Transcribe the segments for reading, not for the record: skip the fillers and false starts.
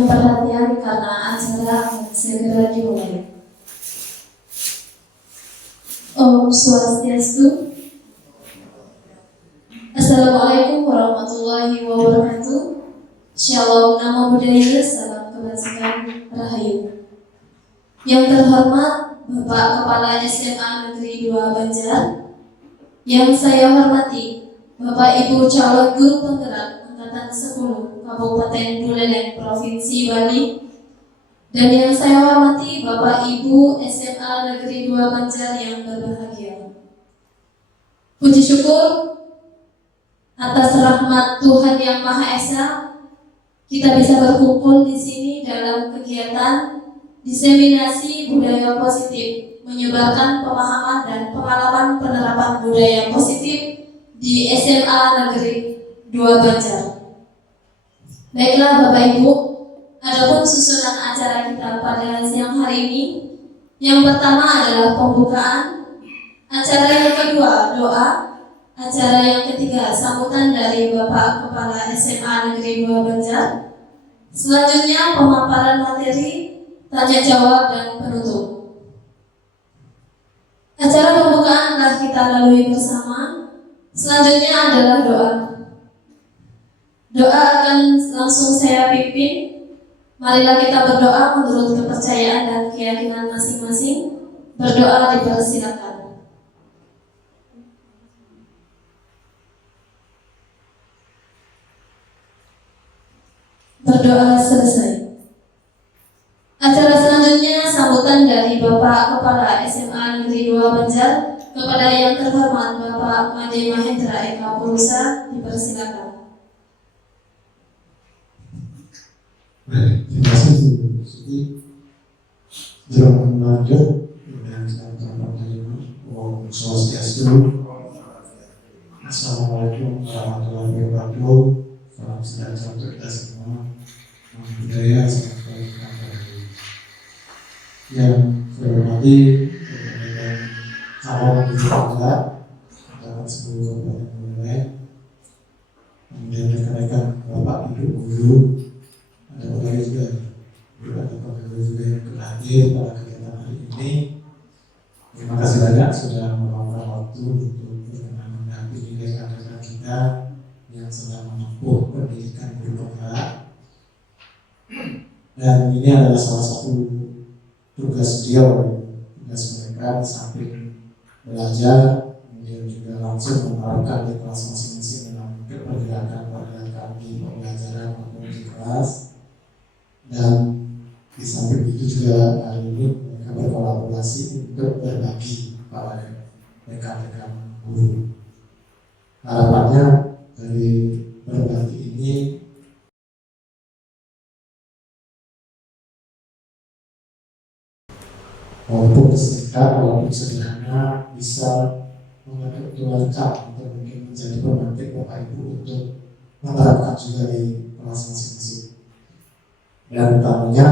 Mohon perhatian karena acara akan segera dimulai. Om Swastiastu. Assalamualaikum warahmatullahi wabarakatuh. Shalom, Namo Buddhaya, salam kebajikan, Rahayu. Yang terhormat Bapak Kepala SMA Negeri 2 Banjar, yang saya hormati Bapak Ibu calon guru penggerak Angkatan 10 Kabupaten Buleleng Provinsi Bali, dan yang saya hormati Bapak Ibu SMA Negeri 2 Banjar yang berbahagia. Puji syukur atas rahmat Tuhan Yang Maha Esa, kita bisa berkumpul di sini dalam kegiatan diseminasi budaya positif, menyebarkan pemahaman dan pengalaman penerapan budaya positif di SMA Negeri 2 Banjar. Baiklah Bapak Ibu, adapun susunan acara kita pada siang hari ini, yang pertama adalah pembukaan, acara yang kedua doa, acara yang ketiga sambutan dari Bapak Kepala SMA Negeri 2 Banjar, selanjutnya pemaparan materi, tanya jawab dan penutup. Acara pembukaan telah kita lalui bersama. Selanjutnya adalah doa. Doa akan langsung saya pimpin. Marilah kita berdoa menurut kepercayaan dan keyakinan masing-masing. Berdoa dipersilakan. Berdoa selesai. Acara selanjutnya sambutan dari Bapak Kepala SMA Negeri 2 Banjar kepada yang terhormat Bapak Made Mahendra Eka Purusa, dipersilakan. Baik, terima kasih Bu Siti. Sebelum lanjut, dan saya terima Om Swastiastu. Assalamualaikum warahmatullahi wabarakatuh. Salam sejahtera untuk kita semua. Namo Buddhaya, salam kebajikan. Yang saya hormati rekan-rekan calon guru penggerak Angkatan 10 Kabupaten Buleleng, kemudian rekan-rekan Bapak Ibu guru, ada pegawai juga, ada pegawai juga yang hadir pada kegiatan hari ini. Terima kasih banyak sudah meluangkan waktu untuk berkenan mendampingi rekan-rekan kita yang sedang menempuh pendidikan guru penggerak. Dan ini adalah salah satu tugas beliau, tugas mereka di samping belajar, kemudian juga langsung menerapkan di kelas masing-masing dalam pergerakan pada kami pembelajaran maupun di kelas. Dan di samping itu juga hari ini mereka berkolaborasi untuk berbagi pada rekan-rekan guru. Harapannya dari berbagi ini walaupun singkat, walaupun sederhana, bisa mengeluarkan atau mungkin menjadi pemantik Bapak Ibu untuk menerapkan juga di kelas masing-masing. Dan utamanya,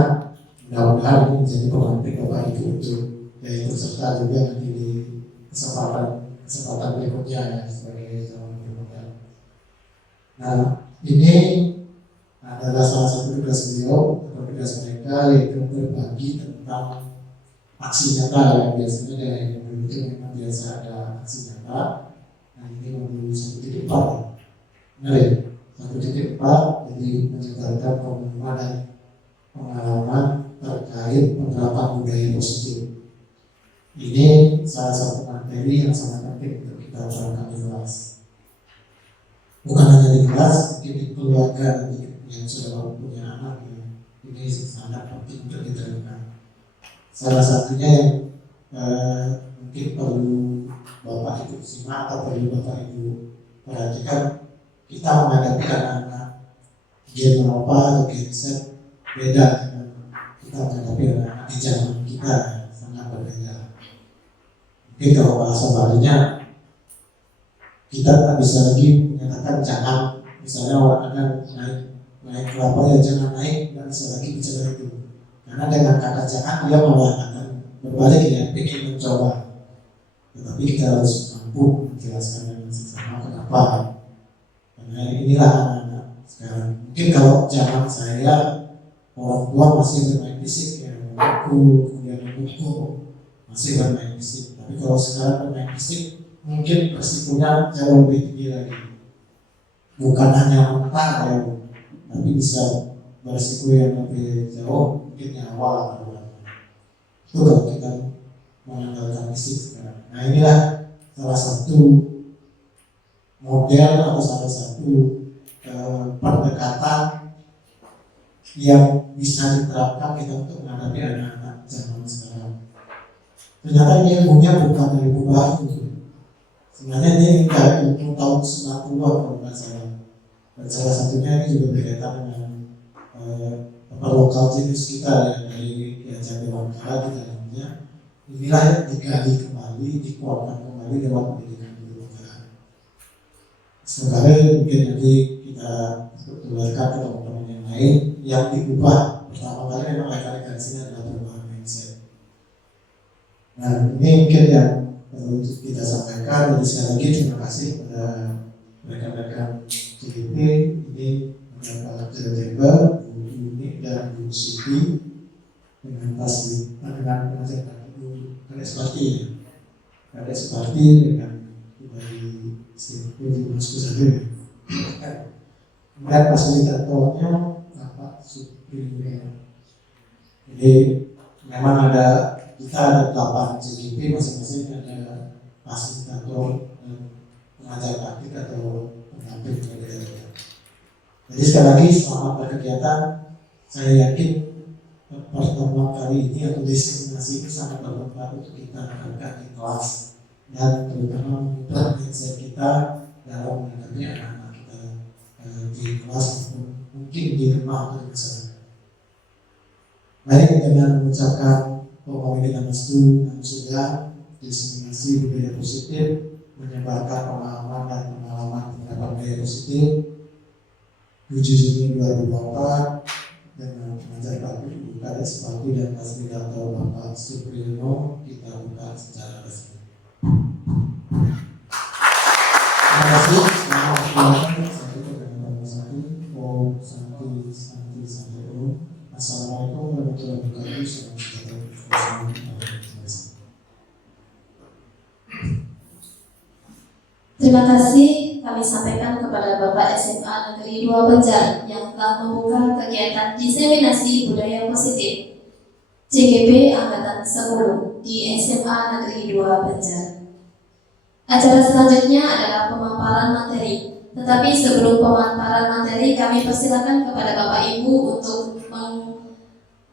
mudah-mudahan ini menjadi pemantik Bapak Ibu untuk ikut serta juga nanti di kesempatan berikutnya ya, sebagai calon berikutnya. Nah, ini adalah salah satu tugas beliau atau tugas mereka, yaitu berbagi tentang aksi nyata yang biasanya dari yang dulu itu memang biasa ada aksi nyata. Nah ini menuju 1.4, benar ya? 1.4, jadi menyebarkan pengumuman dan pengalaman terkait penerapan budaya positif. Ini salah satu materi yang sangat penting untuk kita terapkan di kelas. Bukan hanya di kelas, mungkin di keluarga nanti yang sudah punya anak ya. Ini sangat penting untuk diterapkan. Salah satunya yang mungkin perlu Bapak Ibu simak atau perlu Bapak Ibu perhatikan, kita menghadapi anak-anak Gen Alpha atau Gen Z beda dengan kita menghadapi anak-anak di zaman kita, sangat berbeda. Mungkin kalau bahasa Balinya, kita tak bisa lagi menyatakan jangan, misalnya orang akan naik kelapa ya jangan naik, tidak bisa lagi bicara itu. Karena dengan kata jangan dia malah akan berbalik ya, ingin mencoba. Tetapi kita harus mampu menjelaskan dengan sesama kenapa. Karena inilah anak-anak sekarang. Mungkin kalau zaman saya orang tua masih bermain fisik ya, buku, kemudian buku masih bermain fisik. Tapi kalau sekarang bermain fisik mungkin resikonya jauh lebih tinggi lagi. Bukan hanya mental ya, tapi bisa beresiko yang lebih jauh, mungkin nyawa. Itu kalau kita mengandalkan fisik sekarang. Nah inilah salah satu model atau salah satu pendekatan yang bisa diterapkan kita untuk menghadapi anak-anak zaman sekarang. Ternyata ini ilmunya bukan ilmu baru. Sebenarnya ini dari ilmu tahun 90-an kalau nggak salah. Dan salah satunya ini juga berkaitan dengan lokal jenis kita ya, dari Kiai Dewantara di dalamnya. Inilah yang digali kembali, dikuatkan kembali lewat pendidikan kedokteran. Semoga mungkin nanti kita tularkan ke teman-teman yang lain yang diubah. Pertama kali memang rekan-rekan di sini adalah perubahan mindset. Nah ini mungkin yang untuk kita sampaikan. Jadi sekali lagi terima kasih kepada rekan-rekan CGP ini, Pak Jawa, Bu Uni dan Bu Siti dengan pengajar Ibu Kades Parti ya, Kades Parti dengan dari CGP di Masku Sadir. Kemudian fasilitatornya Bapak Supri. Jadi memang kita ada 8 CGP, masing-masing ada fasilitator dan pengajar praktik atau pendamping dari. Jadi sekali lagi selamat berkegiatan. Saya yakin pertemuan kali ini atau diseminasi ini sangat bermanfaat untuk kita rekan di kelas dan terutama mengubah mindset kita dalam menghadapi anak-anak kita di kelas maupun mungkin di rumah atau di masyarakat. Baik, dengan mengucapkan bahwa ini nama studi dan sudah diseminasi budaya positif, menyebarkan pemahaman dan pengalaman terhadap budaya positif 7 Juni 2024 dengan pengajar Pak Ibu Kades Parti dan fasilitator Bapak Supriyono kita buka secara resmi. Terima kasih. Selamat menjalankan satu kegiatan satu. Om Santi Santi Santi Om. Assalamualaikum warahmatullahi wabarakatuh. Terima kasih kami sampaikan kepada Bapak SMA Negeri 2 Banjar yang telah membuka kegiatan diseminasi budaya positif CGP Angkatan 10 di SMA Negeri 2 Banjar. Acara selanjutnya adalah pemaparan materi. Tetapi sebelum pemaparan materi, kami persilakan kepada Bapak Ibu untuk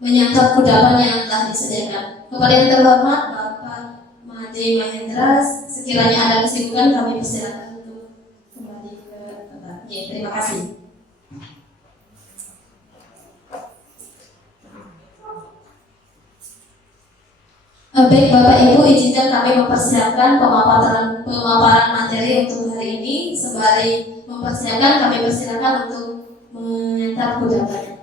menyantap kudapan yang telah disediakan. Kepada yang terhormat Bapak Made Mahendra, sekiranya ada kesibukan kami persilakan untuk kembali ke tempat. Ya, terima kasih. Baik Bapak Ibu, izinkan kami mempersiapkan pemaparan materi untuk hari ini. Sembari mempersiapkan, kami persilakan untuk menyantap kudapan.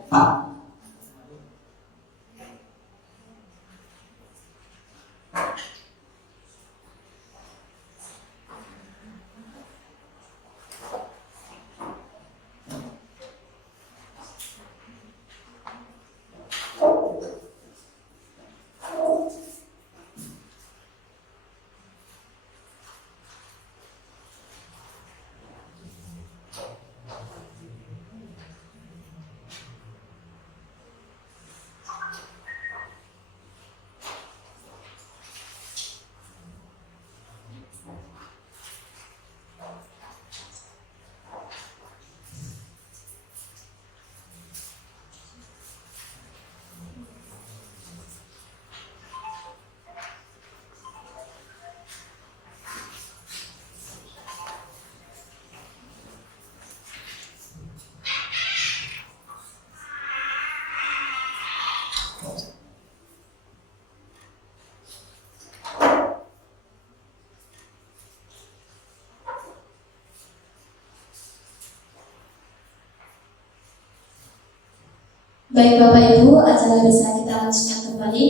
Baik Bapak Ibu, acara bisa kita lanjutkan kembali.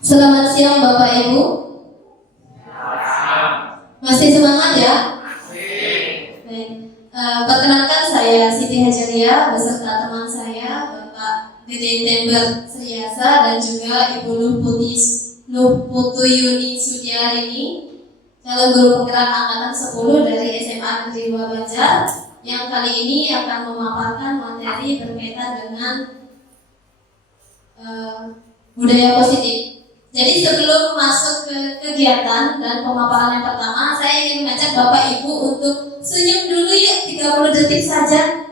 Selamat siang Bapak Ibu. Masih Perkenalkan saya Siti Hajaria beserta teman saya Bapak Dede Tember Sriasa dan juga Ibu Luhputu Yuni Sudiarini, calon guru penggerak angkatan 10 dari SMA Negeri 2 Banjar, yang kali ini akan memaparkan materi berkaitan dengan budaya positif. Jadi sebelum masuk ke kegiatan dan pemaparan yang pertama, saya ingin mengajak Bapak Ibu untuk senyum dulu yuk 30 detik saja.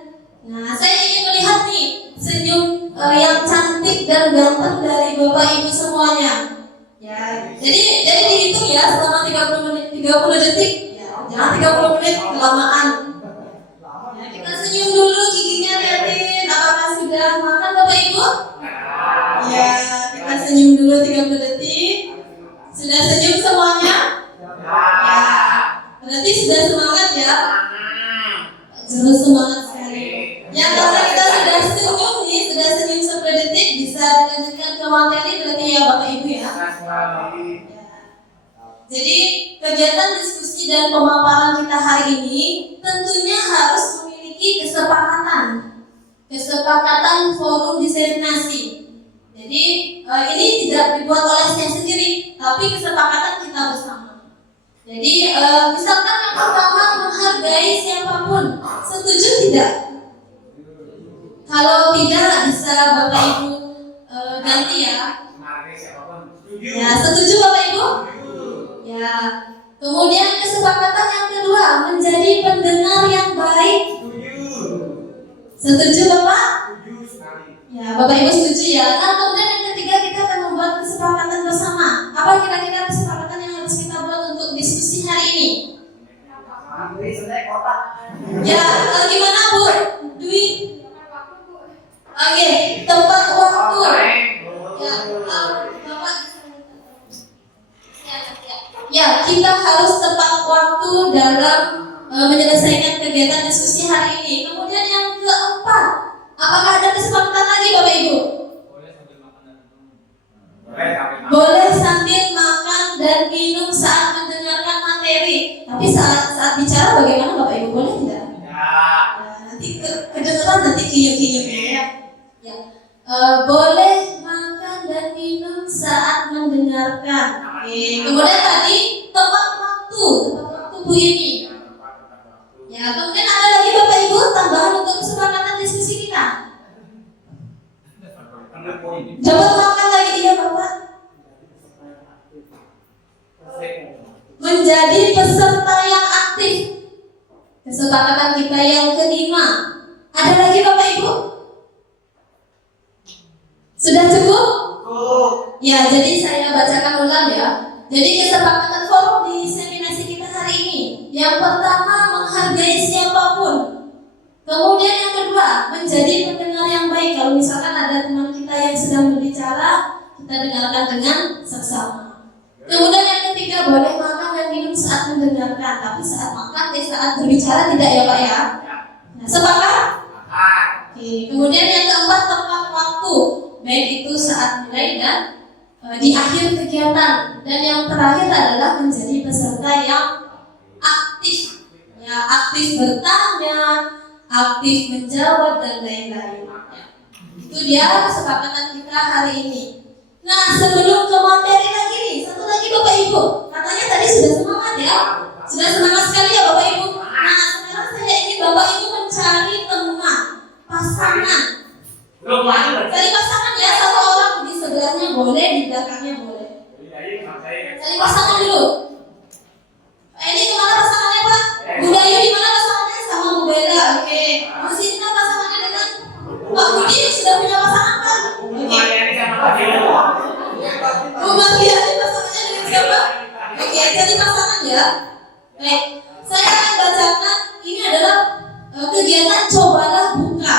Nah, saya ingin melihat nih senyum yang cantik dan ganteng dari Bapak Ibu semuanya. Ya, jadi dihitung ya selama 30 detik. Ya, jangan 30 menit kelamaan. Ya, kita senyum dulu, giginya liatin apakah sudah makan Bapak Ibu? Ya, kita senyum dulu 30 detik. Sudah senyum semuanya? Ya. Berarti sudah semangat ya? Terus semangat sekali. Ya, karena kita sudah senyum nih, sudah senyum 10 detik, bisa dilanjutkan ke materi berarti ya Bapak Ibu ya. Jadi kegiatan diskusi dan pemaparan kita hari ini tentunya harus memiliki kesepakatan forum diseminasi. Jadi ini tidak dibuat oleh saya sendiri, tapi kesepakatan kita bersama. Jadi misalkan yang pertama menghargai siapapun, setuju tidak? Kalau tidak bisa Bapak Ibu ganti ya. Ya, setuju Bapak Ibu? Ya. Kemudian kesepakatan yang kedua menjadi pendengar yang baik. Setuju Bapak? Ya, Bapak Ibu setuju ya. Nah, kemudian yang ketiga kita akan membuat kesepakatan bersama. Apa kira-kira kesepakatan yang harus kita buat untuk diskusi hari ini? Ya, gimana Bu? Dwi? Oke, tempat waktu. Ya, Bapak. Ya, kita harus tepat waktu dalam menyelesaikan kegiatan diskusi hari ini. Kemudian yang keempat, apakah ada kesepakatan lagi Bapak Ibu? Boleh sambil makan dan minum saat mendengarkan materi. Tapi saat bicara bagaimana Bapak Ibu? Boleh tidak? Nanti kedengeran nanti kiyuk-kiyuk ya. Boleh makan dan minum saat mendengarkan. Kemudian tadi tepat waktu Bu ini. Ya, kemudian ada lagi Bapak Ibu tambahan untuk kesepakatan diskusi kita. Dapat makan lagi iya Bapak. Menjadi peserta yang aktif. Kesepakatan kita yang kelima. Ada lagi Bapak Ibu? Sudah cukup? Ya, jadi saya bacakan ulang ya. Jadi kesepakatan forum di seminasi kita hari ini. Yang pertama menghargai siapapun. Kemudian yang kedua menjadi pendengar yang baik. Kalau misalkan ada teman kita yang sedang berbicara, kita dengarkan dengan seksama. Kemudian yang ketiga boleh makan dan minum saat mendengarkan, tapi saat makan saat berbicara tidak ya Pak ya. Nah, sepakat? Oke. Kemudian yang keempat tepat waktu, baik itu saat mulai dan di akhir kegiatan. Dan yang terakhir adalah menjadi peserta yang aktif, ya, aktif bertanya, aktif menjawab dan lain-lain. Ya. Itu dia kesepakatan kita hari ini. Nah, sebelum ke materi lagi nih, satu lagi Bapak Ibu, katanya tadi sudah semangat ya, sudah semangat sekali ya Bapak Ibu. Nah, sekarang saya ingin Bapak Ibu mencari teman, pasangan. Cari pasangan ya, satu orang di sebelahnya boleh, di belakangnya boleh. Cari pasangan dulu. Ini kemana pasangannya Pak? Bu Bayu di mana pasangannya? Sama Bu Bella. Oke. Bu Sinta pasangannya dengan Pak Budi sudah punya pasangan Pak? Oke. Bu Marliani pasangannya dengan siapa? Oke, cari pasangan ya. Baik. Saya akan bacakan, ini adalah kegiatan cobalah buka.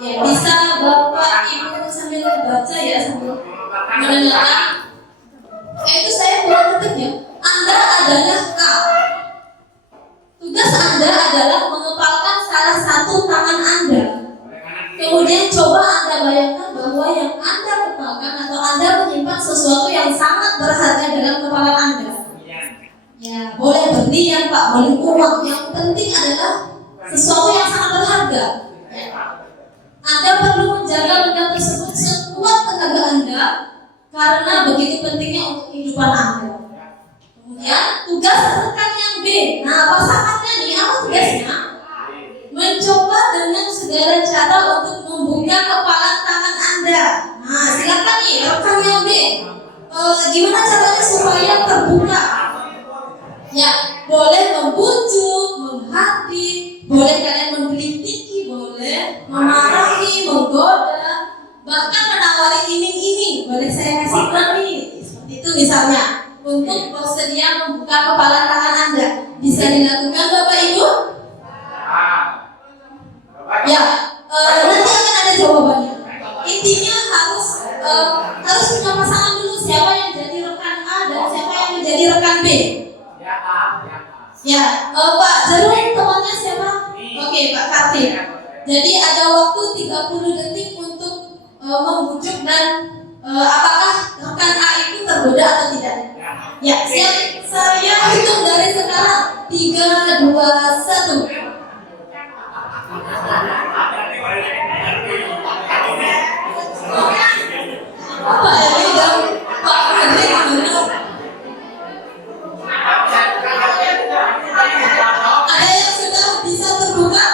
Ya, bisa Bapak Ibu sambil baca ya, sambil mendengarkan. Itu saya kurang ketik ya. Anda adalah A. Tugas Anda adalah mengepalkan salah satu tangan Anda. Kemudian coba Anda bayangkan bahwa yang Anda kepalkan atau Anda menyimpan sesuatu yang sangat berharga dalam kepala Anda. Ya, boleh berlian Pak, boleh uang. Yang penting adalah sesuatu yang sangat berharga. Anda perlu menjaga benda tersebut sekuat tenaga Anda karena begitu pentingnya untuk kehidupan Anda. Kemudian tugas rekan yang B. Nah, pasangannya nih, apa tugasnya? Mencoba dengan segala cara untuk membuka kepalan tangan Anda. Nah, silakan nih rekan yang B. Gimana caranya supaya terbuka? Ya, boleh membujuk, menghadir, boleh kalian mengkritiki, boleh memarahi, menggoda, bahkan menawari iming-iming. Boleh saya kasih uang nih, seperti itu misalnya, untuk bersedia membuka kepala tangan Anda. Bisa dilakukan Bapak Ibu? Ya, nanti akan ada jawabannya. Intinya harus punya pasangan dulu, siapa yang jadi rekan A dan siapa yang menjadi rekan B. Ya, Pak Jarul temannya siapa? Oke, Pak Kartik. Jadi ada waktu 30 detik untuk membujuk dan apakah rekan A itu tergoda atau tidak. Ya, saya hitung dari sekarang 3, 2, 1. Apa ya ini dan Pak Henry gimana? Ada yang sudah bisa terbuka?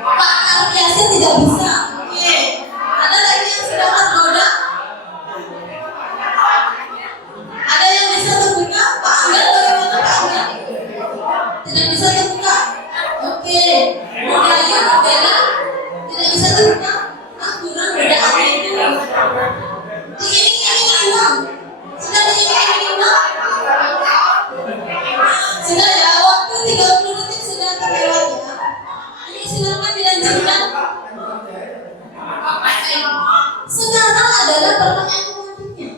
Pak Artiasi tidak bisa. Oke. Ada lagi yang sudah tergoda? Ada yang bisa terbuka? Pak Angga bagaimana Pak Angga? Tidak bisa terbuka. Oke. Budaya beda. Tidak bisa terbuka. Kurang beda apa itu? Ini uang. Sudah ini uang. Sudah ya, waktu 30 detik sudah terlewat ya. Ini silakan dilanjutkan. Sekarang adalah pertanyaan selanjutnya.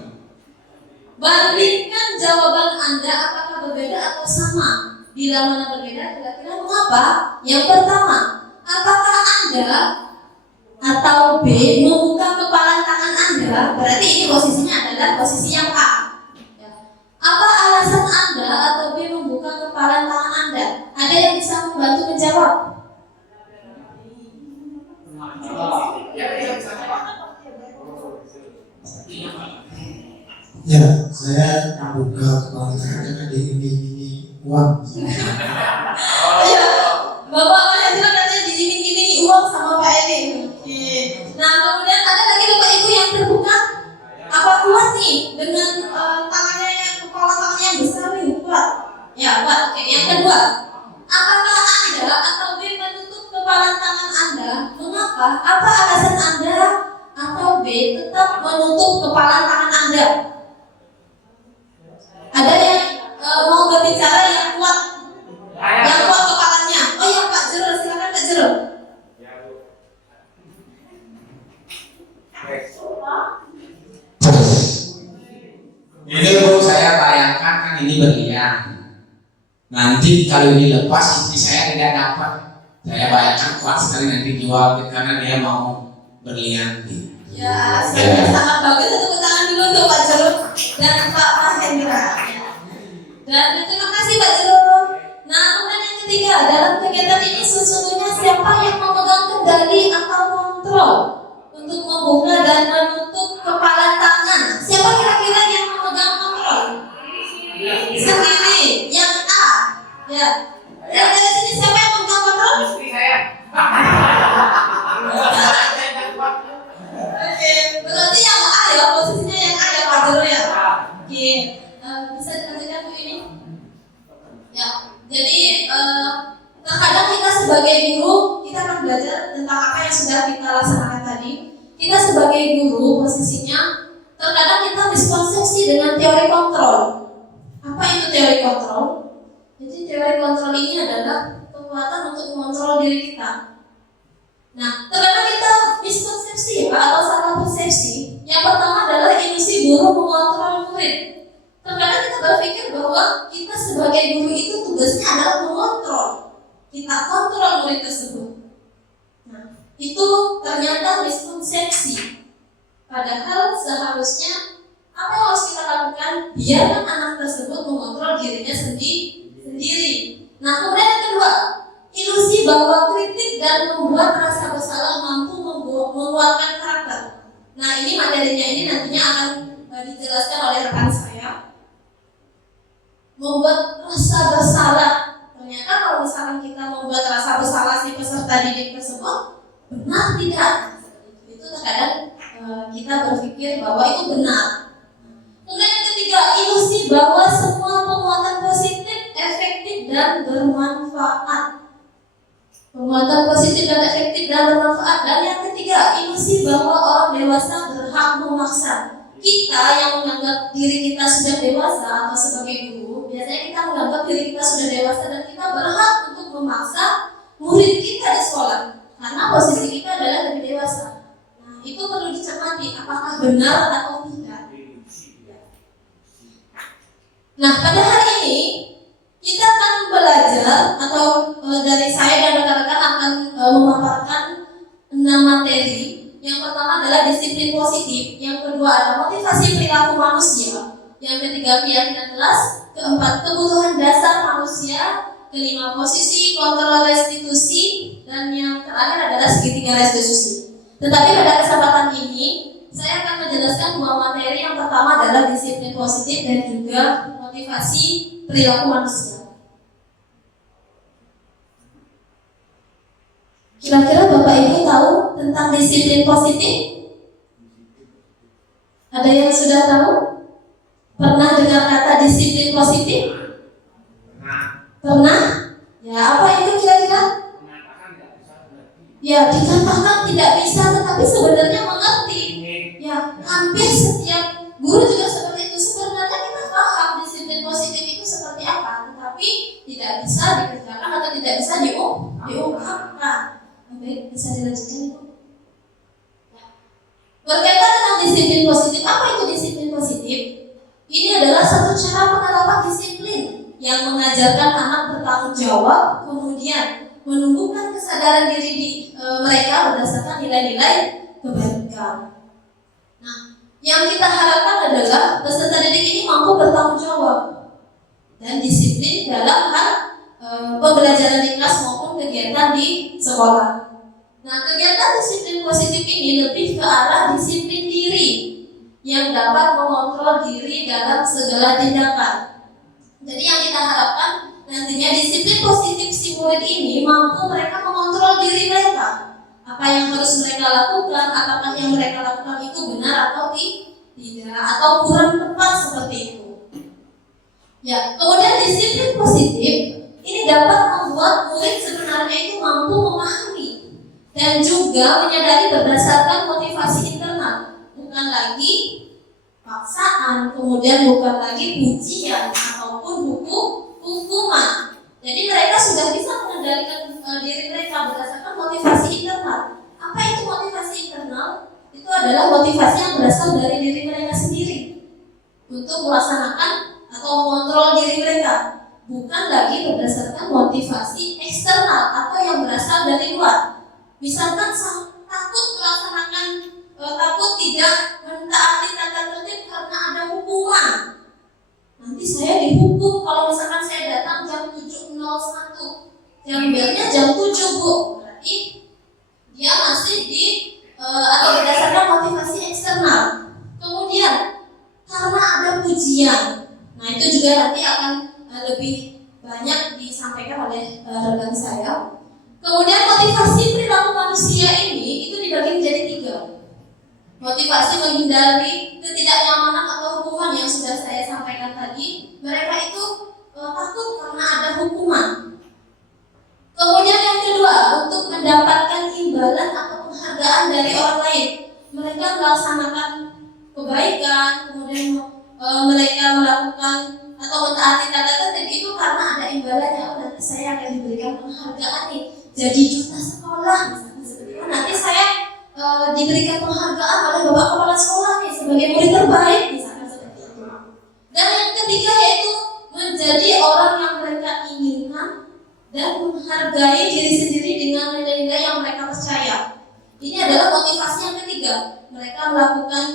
Bandingkan jawaban Anda apakah berbeda atau sama. Bila mana berbeda, kira-kira mengapa? Yang pertama, apakah Anda atau B membuka kepalan tangan Anda? Berarti ini posisinya adalah posisi yang A. Apa alasan Anda atau B membuka kepalan tangan Anda? Ada yang bisa membantu menjawab? Ya, saya membuka kepalan tangan karena diiming-imingi uang. Ya, Bapak Mahendra katanya diiming-imingi uang sama Pak Edi. Oke. Nah, kemudian ada lagi Bapak Ibu yang terbuka? Apa kuat nih dengan tangannya yang kepala tangannya yang besar nih, kuat? Ya, kuat. Oke. Yang kedua, apakah Anda atau B menutup kepala tangan Anda? Mengapa? Apa alasan Anda atau B tetap menutup kepala tangan Anda? Ada yang mau berbicara yang kuat? Yang kuat kepalanya. Oh ya Pak Jerul, silakan Pak Jerul. Ini Bu, saya bayangkan kan ini berlian. Nanti kalau ini lepas istri saya tidak dapat. Saya bayangkan kuat sekali nanti jual karena dia mau berlian. Ya, sangat bagus. Tepuk tangan dulu untuk Pak Jerul dan Pak Mahendra. Dan terima kasih Pak Jerul. Nah, kemudian yang ketiga, dalam kegiatan ini sesungguhnya siapa yang memegang kendali atau kontrol untuk membuka dan menutup kepala tangan? Siapa kira-kira yang memegang kontrol? Sendiri, yang A. Ya. Yang dari sini siapa yang memegang kontrol? Istri saya. Oke, berarti yang A ya, posisinya yang A ya Pak Jerul ya. Oke, bisa dilanjutkan Bu ini? Ya, jadi terkadang kita sebagai guru kita akan belajar tentang apa yang sudah kita laksanakan tadi. Kita sebagai guru posisinya terkadang kita miskonsepsi dengan teori kontrol. Apa itu teori kontrol? Jadi teori kontrol ini adalah kekuatan untuk mengontrol diri kita. Nah, terkadang kita miskonsepsi atau salah persepsi. Yang pertama adalah ilusi guru mengontrol murid. Terkadang kita berpikir bahwa kita sebagai guru itu tugasnya adalah mengontrol. Kita kontrol murid tersebut. Nah, itu ternyata miskonsepsi. Padahal seharusnya apa yang harus kita lakukan? Biarkan anak tersebut mengontrol dirinya sendiri. Nah, kemudian yang kedua, ilusi bahwa kritik dan membuat rasa bersalah mampu menguatkan karakter. Nah, ini materinya ini nantinya akan dijelaskan oleh rekan saya. Membuat rasa bersalah. Ternyata kalau misalkan kita membuat rasa bersalah si peserta didik tersebut, benar tidak? Itu terkadang kita berpikir bahwa itu benar. Kemudian yang ketiga, ilusi bahwa semua penguatan positif, efektif dan bermanfaat. Penguatan positif dan efektif dan bermanfaat. Dan yang ketiga, ilusi bahwa orang dewasa berhak memaksa. Kita yang menganggap diri kita sudah dewasa atau sebagai guru, biasanya kita menganggap diri kita sudah dewasa dan kita berhak untuk memaksa murid kita di sekolah karena posisi kita adalah lebih dewasa. Nah, itu perlu dicermati apakah benar atau tidak. Nah, pada hari ini kita akan belajar atau dari saya dan rekan-rekan akan memaparkan 6 materi. Yang pertama adalah disiplin positif, yang kedua ada motivasi perilaku manusia, yang ketiga keyakinan kelas, keempat kebutuhan dasar manusia, kelima posisi kontrol restitusi, dan yang terakhir adalah segitiga restitusi. Tetapi pada kesempatan ini saya akan menjelaskan 2 materi. Yang pertama adalah disiplin positif dan juga motivasi perilaku manusia. Kira-kira Bapak Ibu tahu tentang disiplin positif? Ada yang sudah tahu? Pernah dengar kata disiplin positif? Pernah? Ya, apa itu kira-kira? Ya, dikatakan tidak bisa tetapi sebenarnya mengerti. Ya, hampir setiap guru juga seperti itu. Sebenarnya kita paham disiplin positif itu seperti apa, tetapi tidak bisa dikerjakan atau tidak bisa diungkapkan. Baik, bisa dilanjutkan Ibu. Berkaitan dengan disiplin positif, apa itu disiplin positif? Ini adalah satu cara penerapan disiplin yang mengajarkan anak bertanggung jawab, kemudian menumbuhkan kesadaran diri di mereka berdasarkan nilai-nilai kebaikan. Nah, yang kita harapkan adalah peserta didik ini mampu bertanggung jawab dan disiplin dalam hal pembelajaran di kelas maupun kegiatan di sekolah. Nah, kegiatan disiplin positif ini lebih ke arah disiplin diri yang dapat mengontrol diri dalam segala tindakan. Jadi yang kita harapkan nantinya disiplin positif si murid ini mampu mereka mengontrol diri mereka. Apa yang harus mereka lakukan, apakah yang mereka lakukan itu benar atau tidak, atau kurang tepat seperti itu. Ya, kemudian disiplin positif ini dapat membuat murid sebenarnya itu mampu memahami dan juga menyadari berdasarkan motivasi internal, bukan lagi paksaan, kemudian bukan lagi pujian ataupun hukuman. Jadi mereka sudah bisa mengendalikan diri mereka berdasarkan motivasi internal. Apa itu motivasi internal? Itu adalah motivasi yang berasal dari diri mereka sendiri untuk melaksanakan atau mengontrol diri mereka, bukan lagi berdasarkan motivasi eksternal atau yang berasal dari luar. Misalkan takut melaksanakan, takut tidak mentaati tata tertib karena ada hukuman. Nanti saya dihukum kalau misalkan saya datang jam 7.01, jam belnya jam 7 Bu. Berarti dia masih atau berdasarkan motivasi eksternal. Kemudian karena ada pujian. Nah, itu juga nanti akan lebih banyak disampaikan oleh rekan saya. Kemudian motivasi perilaku manusia ini itu dibagi menjadi 3. Motivasi menghindari ketidaknyamanan atau hukuman yang sudah saya sampaikan tadi. Mereka itu takut karena ada hukuman. Kemudian yang kedua, untuk mendapatkan imbalan atau penghargaan dari orang lain. Mereka melaksanakan kebaikan, kemudian mereka melakukan atau mentaati tata tertib itu karena ada imbalannya. Nanti saya akan diberikan penghargaan nih, jadi duta sekolah misalnya seperti itu. Nanti saya diberikan penghargaan oleh Bapak Kepala Sekolah nih sebagai murid terbaik misalnya seperti itu. Dan yang ketiga yaitu menjadi orang yang mereka inginkan dan menghargai diri sendiri dengan nilai-nilai yang mereka percaya. Ini adalah motivasi yang ketiga. Mereka melakukan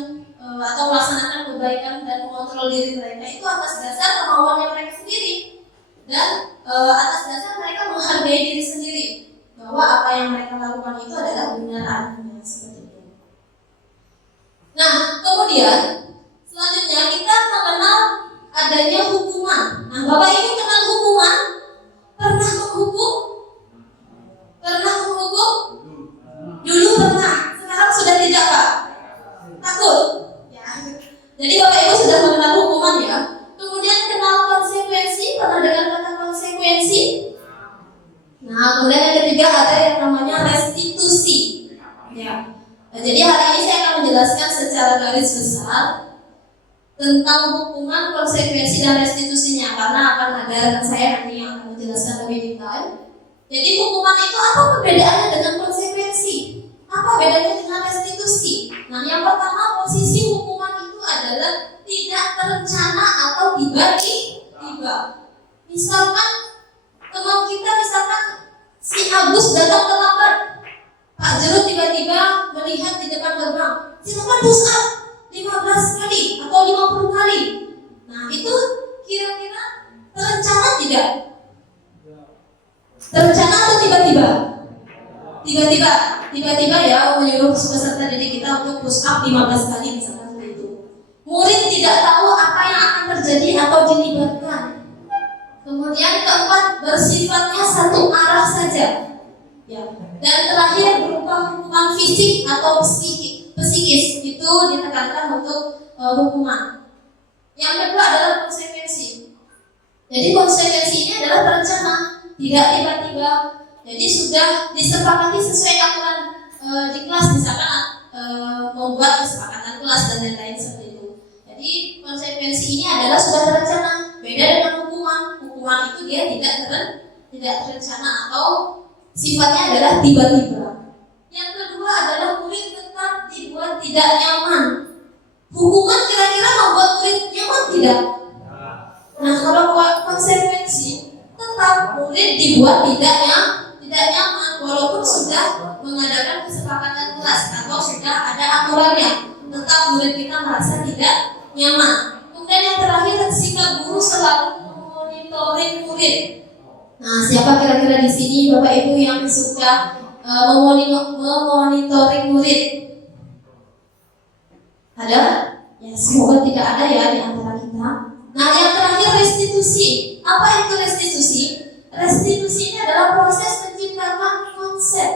atau melaksanakan kebaikan dan mengontrol diri mereka itu atas dasar kemauannya mereka sendiri, dan atas dasar mereka menghargai diri sendiri bahwa apa yang mereka lakukan itu adalah benar adanya seperti itu. Nah, kemudian selanjutnya kita mengenal adanya hukuman. Nah, Bapak Ibu kenal hukuman? Pernah menghukum? Pernah menghukum? Dulu pernah, sekarang sudah tidak, Pak? Takut? Ya. Jadi Bapak Ibu sudah mengenal hukuman ya. Kemudian kenal konsekuensi, pernah dengar kata konsekuensi? Nah, kemudian yang ketiga ada yang namanya restitusi. Ya. Nah, jadi hari ini saya akan menjelaskan secara garis besar tentang hukuman, konsekuensi dan restitusinya, karena akan ada rekan saya nanti yang akan menjelaskan lebih detail. Jadi hukuman itu apa perbedaannya dengan konsekuensi? Apa bedanya dengan restitusi? Nah, yang pertama, posisi hukuman itu adalah tidak terencana atau tiba-tiba. Misalkan teman kita, misalkan si Agus datang terlambat, Pak Jerut tiba-tiba melihat di depan gerbang, silakan push up 15 kali atau 50 kali. Nah, itu kira-kira terencana tidak? Terencana atau tiba-tiba? Tiba-tiba ya menyuruh peserta didik kita untuk push up 15 kali misalkan seperti itu. Murid tidak tahu apa yang akan terjadi atau dilibatkan. Kemudian keempat, bersifatnya satu arah saja. Ya. Dan terakhir berupa hukuman fisik atau psikis, itu ditekankan untuk hukuman. Yang kedua adalah konsekuensi. Jadi konsekuensi ini adalah terencana, tidak tiba-tiba. Jadi sudah disepakati sesuai aturan di kelas, misalkan membuat kesepakatan kelas dan lain-lain seperti itu. Jadi konsekuensi ini adalah sudah terencana. Beda dengan hukuman. Hukuman itu dia tidak terencana atau sifatnya adalah tiba-tiba. Yang kedua adalah murid tetap dibuat tidak nyaman. Hukuman kira-kira membuat murid nyaman tidak? Nah, kalau konsekuensi tetap murid dibuat tidak nyaman walaupun sudah mengadakan kesepakatan kelas atau sudah ada aturannya, tetap murid kita merasa tidak nyaman. Kemudian yang terakhir, sikap guru selalu memonitoring murid. Nah, siapa kira-kira di sini Bapak Ibu yang suka memonitoring murid? Ada? Ya, semoga tidak ada ya di antara kita. Nah, yang terakhir restitusi. Apa itu restitusi? Restitusi ini adalah proses menciptakan konsep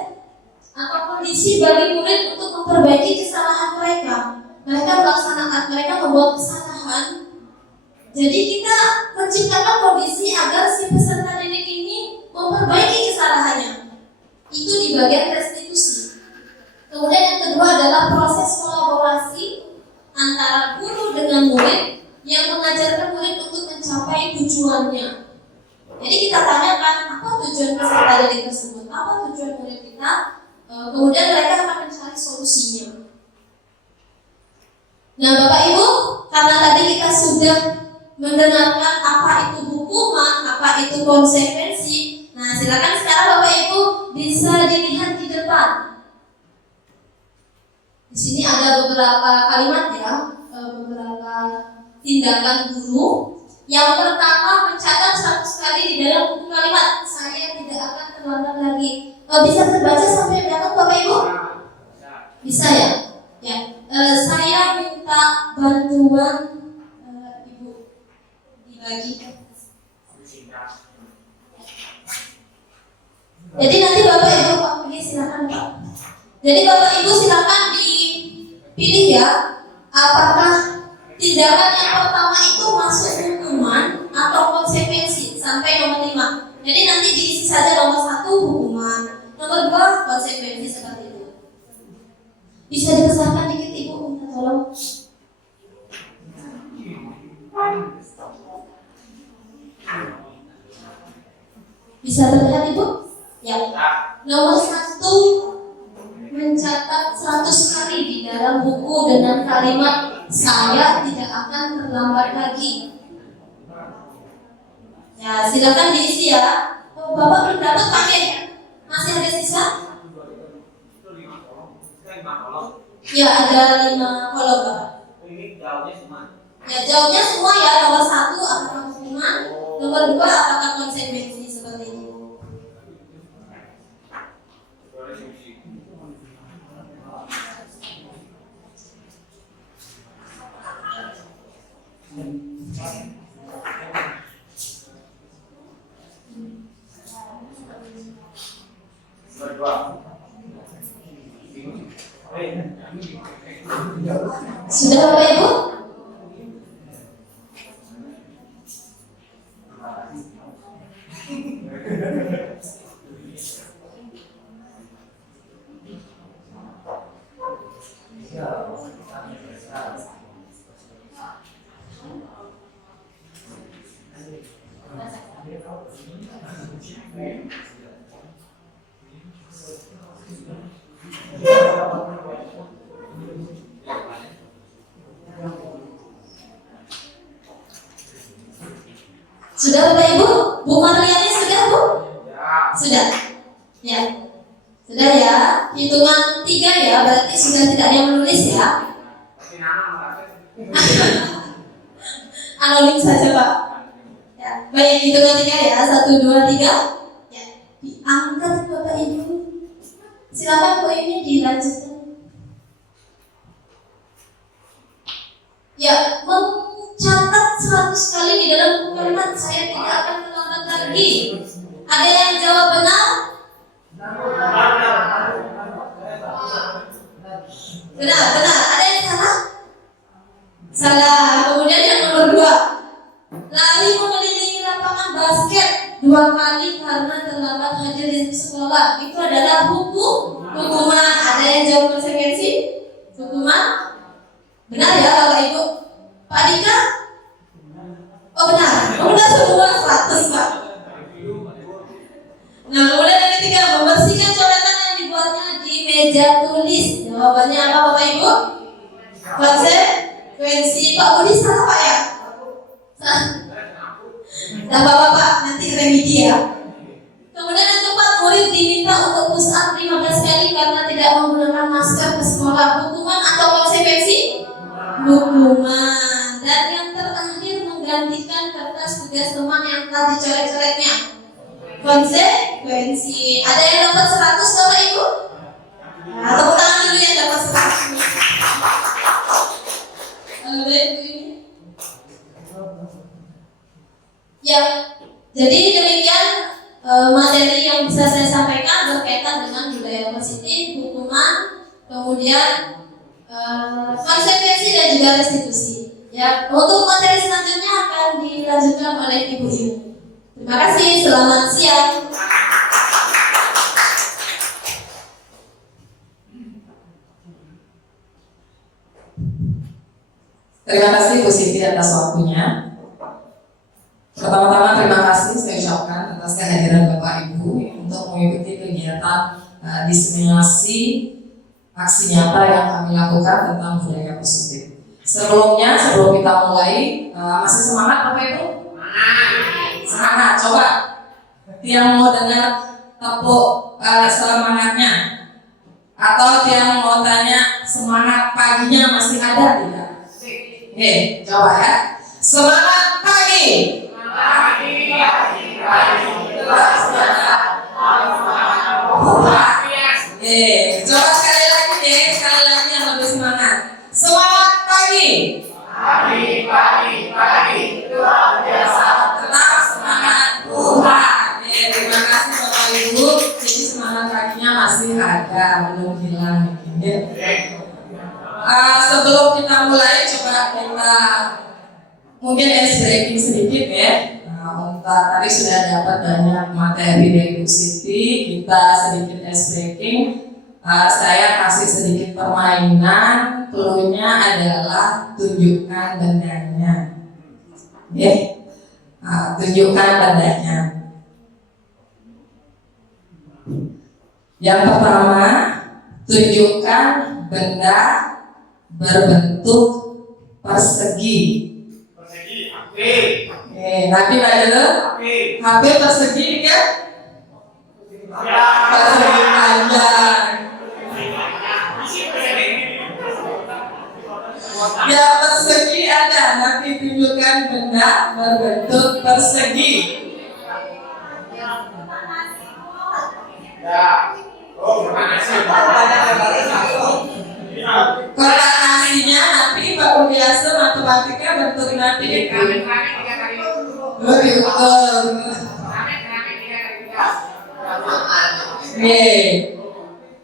atau kondisi bagi murid untuk memperbaiki kesalahan mereka. Mereka membuat kesalahan. Jadi kita menciptakan kondisi agar si peserta didik ini memperbaiki kesalahannya. Itu di bagian restitusi. Kemudian yang kedua adalah proses kolaborasi antara guru dengan murid yang mengajarkan murid untuk mencapai tujuannya. Jadi kita tanyakan apa tujuan peserta didik tersebut, apa tujuan murid kita, kemudian mereka akan mencari solusinya. Nah, Bapak Ibu, karena tadi kita sudah mendengarkan apa itu hukuman, apa itu konsekuensi. Nah, silakan sekarang Bapak Ibu bisa dilihat di depan. Di sini ada beberapa kalimat ya, beberapa tindakan guru. Yang pertama, mencatat 100 kali di dalam buku kalimat. Saya tidak akan terlambat lagi. Bisa terbaca sampai belakang Bapak Ibu? Bisa ya? Ya. Saya minta bantuan Ibu dibagi. Jadi nanti Bapak Ibu, ini silakan Pak. Jadi Bapak Ibu silakan dipilih ya, apakah tindakan yang pertama itu masuk hukuman atau konsekuensi sampai nomor 5. Jadi nanti diisi saja nomor 1 hukuman, nomor 2 konsekuensi seperti itu. Bisa dibesarkan dikit Ibu, minta tolong. Bisa terlihat Ibu? Ya. Nomor 1, mencatat 100 kali di dalam buku dengan kalimat saya tidak akan terlambat lagi. Ya, silakan diisi ya. Bapak belum dapat pakai? Masih ada sisa? Ya, ada 5 kolom Bapak. Ini jawabnya semua. Ya, jawabnya semua ya. Nomor 1 apakah hukuman, nomor 2, apakah konsekuensi seperti ini? Sudah Bapak Ibu? Sudah Bapak Ibu? Bu Marliani sudah Bu? Sudah? Ya. Sudah ya? Hitungan 3 ya, berarti sudah tidak ada yang menulis ya? Anonim saja Pak. Ya. Baik, hitungan 3 ya, 1, 2, 3. Ya. Diangkat Bapak Ibu. Silakan Bu ini dilanjutkan. Ya, mencatat 100 kali di dalam buku kalimat, saya tidak akan terlambat lagi. Ada yang jawab benar? Benar. Ada yang salah? Salah. Kemudian yang nomor 2, lari mengelilingi lapangan basket 2 kali karena terlambat hadir di sekolah. Itu adalah hukuman. Ada yang jawab konsekuensi? Hukuman? Benar ya Bapak Ibu? Pak Dika? Oh benar. Udah semua 100 Pak. Nah, kemudian yang ketiga, membersihkan coretan yang dibuatnya di meja tulis. Jawabannya apa Bapak Ibu? Konsekuensi. Pak Budi salah Pak ya? Nah Bapak nanti remedi ya. Kemudian yang keempat, murid diminta untuk push up 15 kali karena tidak menggunakan masker ke sekolah. Hukuman atau konsekuensi? Hukuman. Dan yang terakhir, menggantikan kertas tugas teman yang telah dicoret-coretnya. Konsekuensi. Ada yang dapat 100 Bapak Ibu? Nah, tepuk tangan dulu yang dapat 100. Baik Bu ini. Ya, jadi demikian materi yang bisa saya sampaikan berkaitan dengan budaya positif, hukuman, kemudian konsekuensi dan juga restitusi. Ya, untuk materi selanjutnya akan dilanjutkan oleh Ibu-ibu. Terima kasih, selamat siang. Terima kasih Bu Siti atas waktunya. Pertama-tama terima kasih saya ucapkan atas kehadiran Bapak Ibu untuk mengikuti kegiatan diseminasi aksi nyata yang kami lakukan tentang budaya positif. Sebelum kita mulai, masih semangat Bapak Ibu? Semangat, coba yang mau dengar tepuk semangatnya, atau yang mau tanya semangat paginya masih ada tidak? Oke, coba ya. Semangat pagi. Coba sekali lagi deh, sekali lagi yang lebih semangat. Semangat pagi. Luar biasa. Tetap semangat Tuhan. Terima kasih Bapak Ibu. Jadi semangat paginya masih ada, belum hilang. Sebelum kita mulai, coba kita mungkin ice breaking sedikit ya. Tadi sudah dapat banyak materi dari Bu Siti, kita sedikit ice breaking. Saya kasih sedikit permainan, cluenya adalah tunjukkan bendanya. Tunjukkan bendanya. Yang pertama, tunjukkan benda berbentuk persegi. Nanti dulu. HP persegi kan? Persegi panjang. Ya persegi ada. Nanti tunjukkan benda berbentuk persegi. Kotak nasinya nanti Pak Budiasa matematika bentuk nanti itu.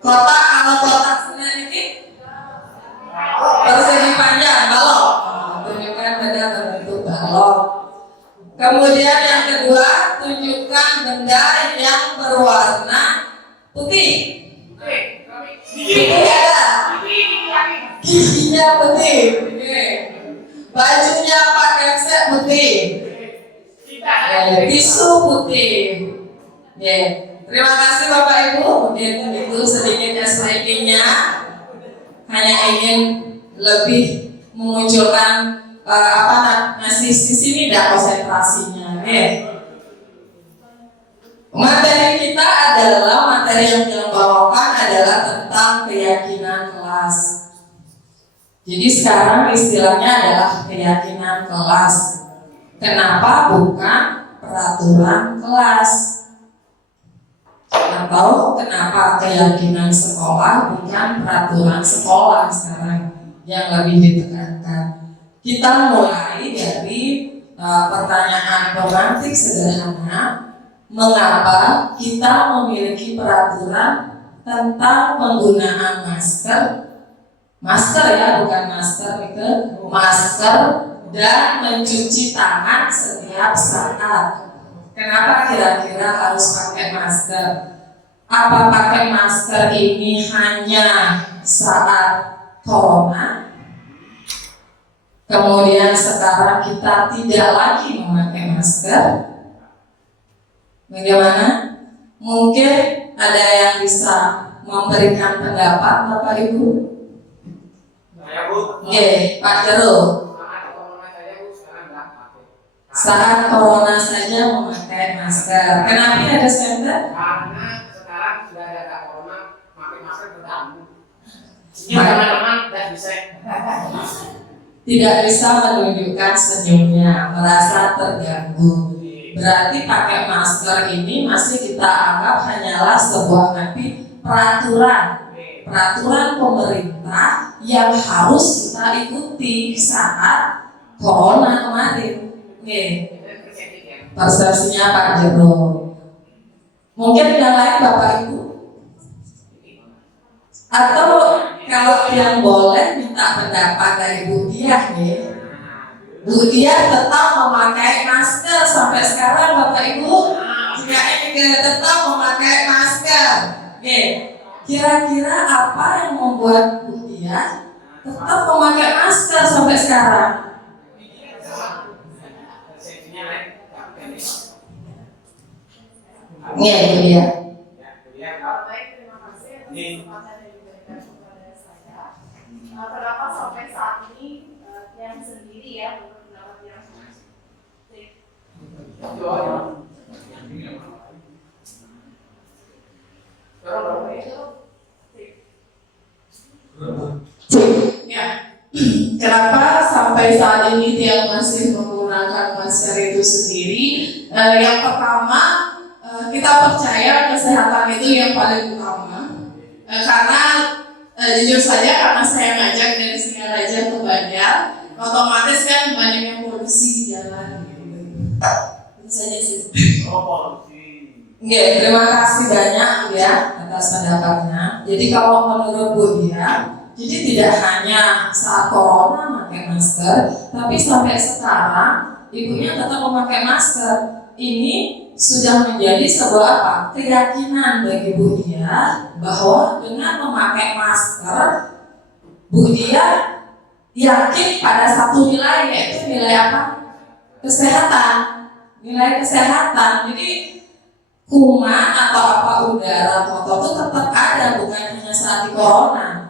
Kotak kalau kotak senar ini persegi panjang balok. Tunjukkan benda berbentuk balok. Kemudian yang kedua, tunjukkan benda yang berwarna putih. Putih ada. Giginya putih. Bajunya pakai set putih. Tisu putih. Terima kasih Bapak Ibu. Mungkin itu sedikit SIP-nya. Hanya ingin lebih memunculkan ngasih di sini dah konsentrasinya. Materi kita adalah materi yang kita bawakan adalah tentang keyakinan kelas. Jadi sekarang istilahnya adalah keyakinan kelas. Kenapa bukan peraturan kelas? Atau kenapa keyakinan sekolah bukan peraturan sekolah sekarang yang lebih ditekankan? Kita mulai dari pertanyaan pemantik sederhana. Mengapa kita memiliki peraturan tentang penggunaan masker? Masker ya, bukan masker itu. Masker dan mencuci tangan setiap saat. Kenapa kira-kira harus pakai masker? Apa pakai masker ini hanya saat corona? Kemudian sekarang kita tidak lagi memakai masker. Bagaimana? Mungkin ada yang bisa memberikan pendapat Bapak Ibu? Saya Bu. Pak Jero. Saat corona saja memakai masker. Kenapa ada center? Karena sekarang sudah ada corona, pakai masker terganggu. Teman-teman tidak bisa. Tidak bisa menunjukkan senyumnya, merasa terganggu. Berarti pakai masker ini masih kita anggap hanyalah sebuah peraturan pemerintah yang harus kita ikuti saat corona kemarin. Persepsinya Pak Jero. Mungkin yang lain Bapak Ibu? Atau kalau yang boleh minta pendapat dari Bu Diah nih. Bu Diah tetap memakai masker sampai sekarang Bapak Ibu. Jika ingin tetap memakai masker. Kira-kira apa yang membuat Bu Diah tetap memakai masker sampai sekarang? Itu dia. Kenapa sampai saat ini yang sendiri ya pendapat yang Kenapa sampai saat ini dia masih menggunakan masker itu sendiri? Yang pertama, kita percaya kesehatan itu yang paling utama. Karena jujur saja karena saya ngajak dari Singaraja ke Banjar, otomatis kan banyak yang polusi di jalan gitu. Itu saja sih. Terima kasih banyak ya atas pendapatnya. Jadi kalau menurut Bu Diah, jadi tidak hanya saat corona pakai masker, tapi sampai sekarang ibunya tetap memakai masker. Ini sudah menjadi sebuah keyakinan bagi Bu Diah bahwa dengan memakai masker, Bu Diah yakin pada satu nilai, yaitu nilai kesehatan. Nilai kesehatan. Jadi kuman atau udara kotor itu tetap ada, bukan hanya saat di corona.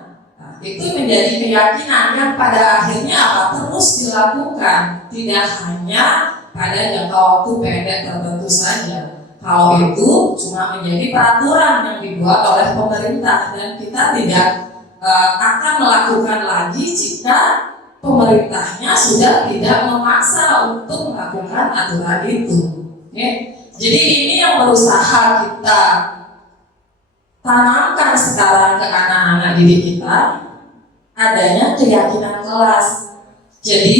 Itu menjadi keyakinan yang pada akhirnya terus dilakukan, tidak hanya pada jangka waktu pendek tertentu saja. Kalau itu cuma menjadi peraturan yang dibuat oleh pemerintah dan kita tidak akan melakukan lagi jika pemerintahnya sudah tidak memaksa untuk melakukan aturan itu. Jadi ini yang berusaha kita tanamkan sekarang ke anak-anak didik kita, adanya keyakinan kelas. Jadi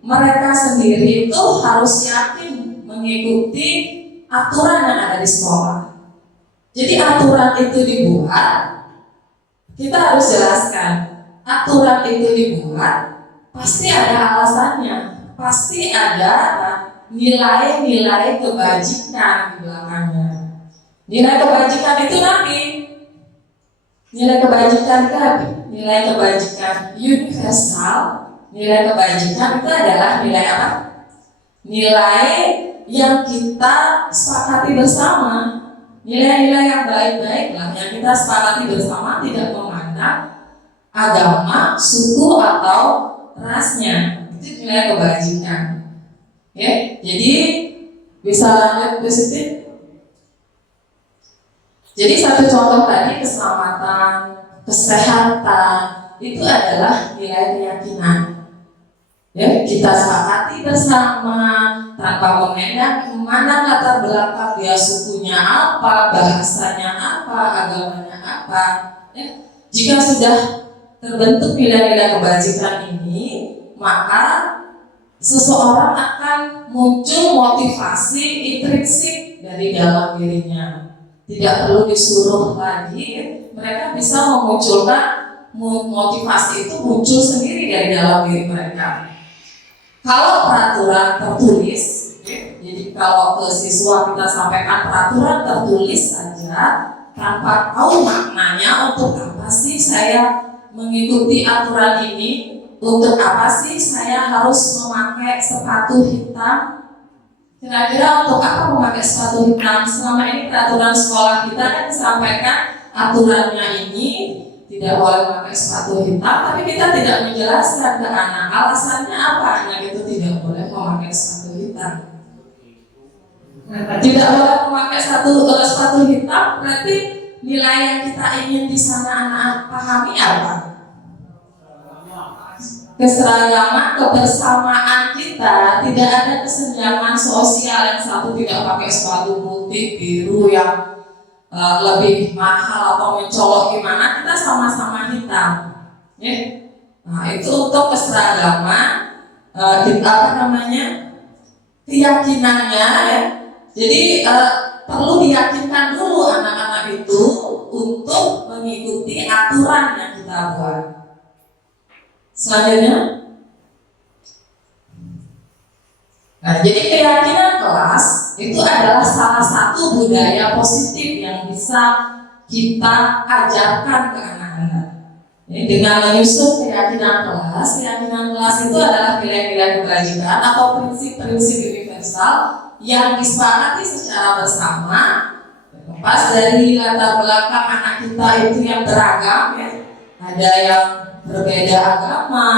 mereka sendiri itu harus yakin mengikuti aturan yang ada di sekolah. Jadi aturan itu dibuat, kita harus jelaskan. Aturan itu dibuat, pasti ada alasannya, pasti ada nilai-nilai kebajikan di belakangnya. Nilai kebajikan itu nanti, nilai kebajikan itu apa? Nilai kebajikan universal. Nilai kebajikan itu adalah nilai apa? Nilai yang kita sepakati bersama. Nilai-nilai yang baik-baik lah yang kita sepakati bersama, tidak memandang agama, suku atau rasnya. Itu nilai kebajikan. Jadi bisa lanjut ke situ. Jadi satu contoh tadi keselamatan, kesehatan itu adalah nilai keyakinan. Kita sepakati bersama tanpa memandang kemana latar belakang dia, sukunya apa, bahasanya apa, agamanya apa. Jika sudah terbentuk nilai-nilai kebajikan ini, maka seseorang akan muncul motivasi intrinsik dari dalam dirinya. Tidak perlu disuruh lagi, mereka bisa memunculkan motivasi itu muncul sendiri dari dalam diri mereka. Kalau peraturan tertulis, jadi kalau ke siswa kita sampaikan peraturan tertulis saja tanpa tahu maknanya, untuk apa sih saya mengikuti aturan ini, untuk apa sih saya harus memakai sepatu hitam, kira-kira untuk apa memakai sepatu hitam? Selama ini peraturan sekolah kita kan disampaikan aturannya ini tidak boleh memakai sepatu hitam, tapi kita tidak menjelaskan ke anak alasannya apa anak itu tidak boleh memakai sepatu hitam. Tidak boleh memakai sepatu hitam, berarti nilai yang kita ingin di sana anak pahami apa? Keseragaman, kebersamaan kita, tidak ada kesenjangan sosial yang satu tidak pakai sepatu putih, biru yang lebih mahal atau mencolok gimana, kita sama-sama hitam. Nah itu untuk keseragaman, keyakinannya. Jadi perlu diyakinkan dulu anak-anak itu untuk mengikuti aturan yang kita buat. Selanjutnya, nah jadi keyakinan kelas itu adalah salah satu budaya positif yang bisa kita ajarkan ke anak-anak. Dengan menyusun keyakinan kelas itu adalah nilai-nilai kebajikan atau prinsip-prinsip universal yang disepakati secara bersama, lepas dari latar belakang anak kita itu yang beragam, ada yang berbeda agama,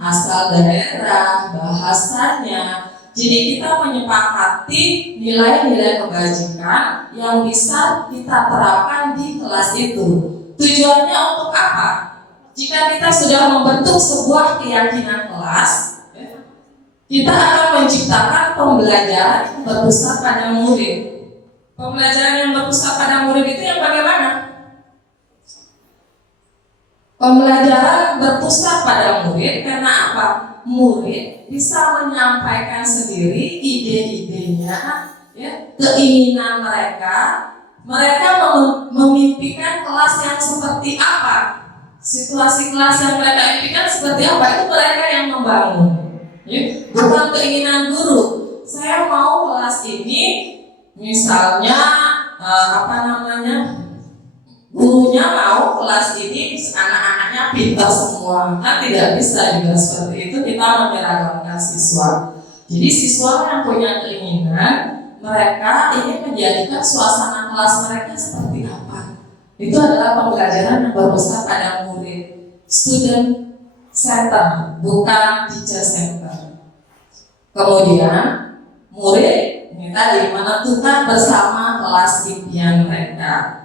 asal daerah, bahasanya. Jadi kita menyepakati nilai-nilai kebajikan yang bisa kita terapkan di kelas itu. Tujuannya untuk apa? Jika kita sudah membentuk sebuah keyakinan kelas, kita akan menciptakan pembelajaran yang berpusat pada murid. Pembelajaran yang berpusat pada murid itu yang bagaimana? Pembelajaran berpusat pada murid karena apa? Murid bisa menyampaikan sendiri ide-idenya, keinginan mereka. Mereka memimpikan kelas yang seperti apa? Situasi kelas yang mereka impikan seperti apa? Itu mereka yang membangun. Bukan keinginan guru. Saya mau kelas ini, misalnya gurunya mau kelas ini anak-anaknya pintar semua. Kan tidak bisa juga seperti itu, kita menyeragamkan siswa. Jadi siswa yang punya keinginan, mereka ingin menjadikan suasana kelas mereka seperti apa. Itu adalah pembelajaran yang berpusat pada murid. Student center, bukan teacher center. Kemudian murid ini tadi menentukan bersama kelas impian mereka.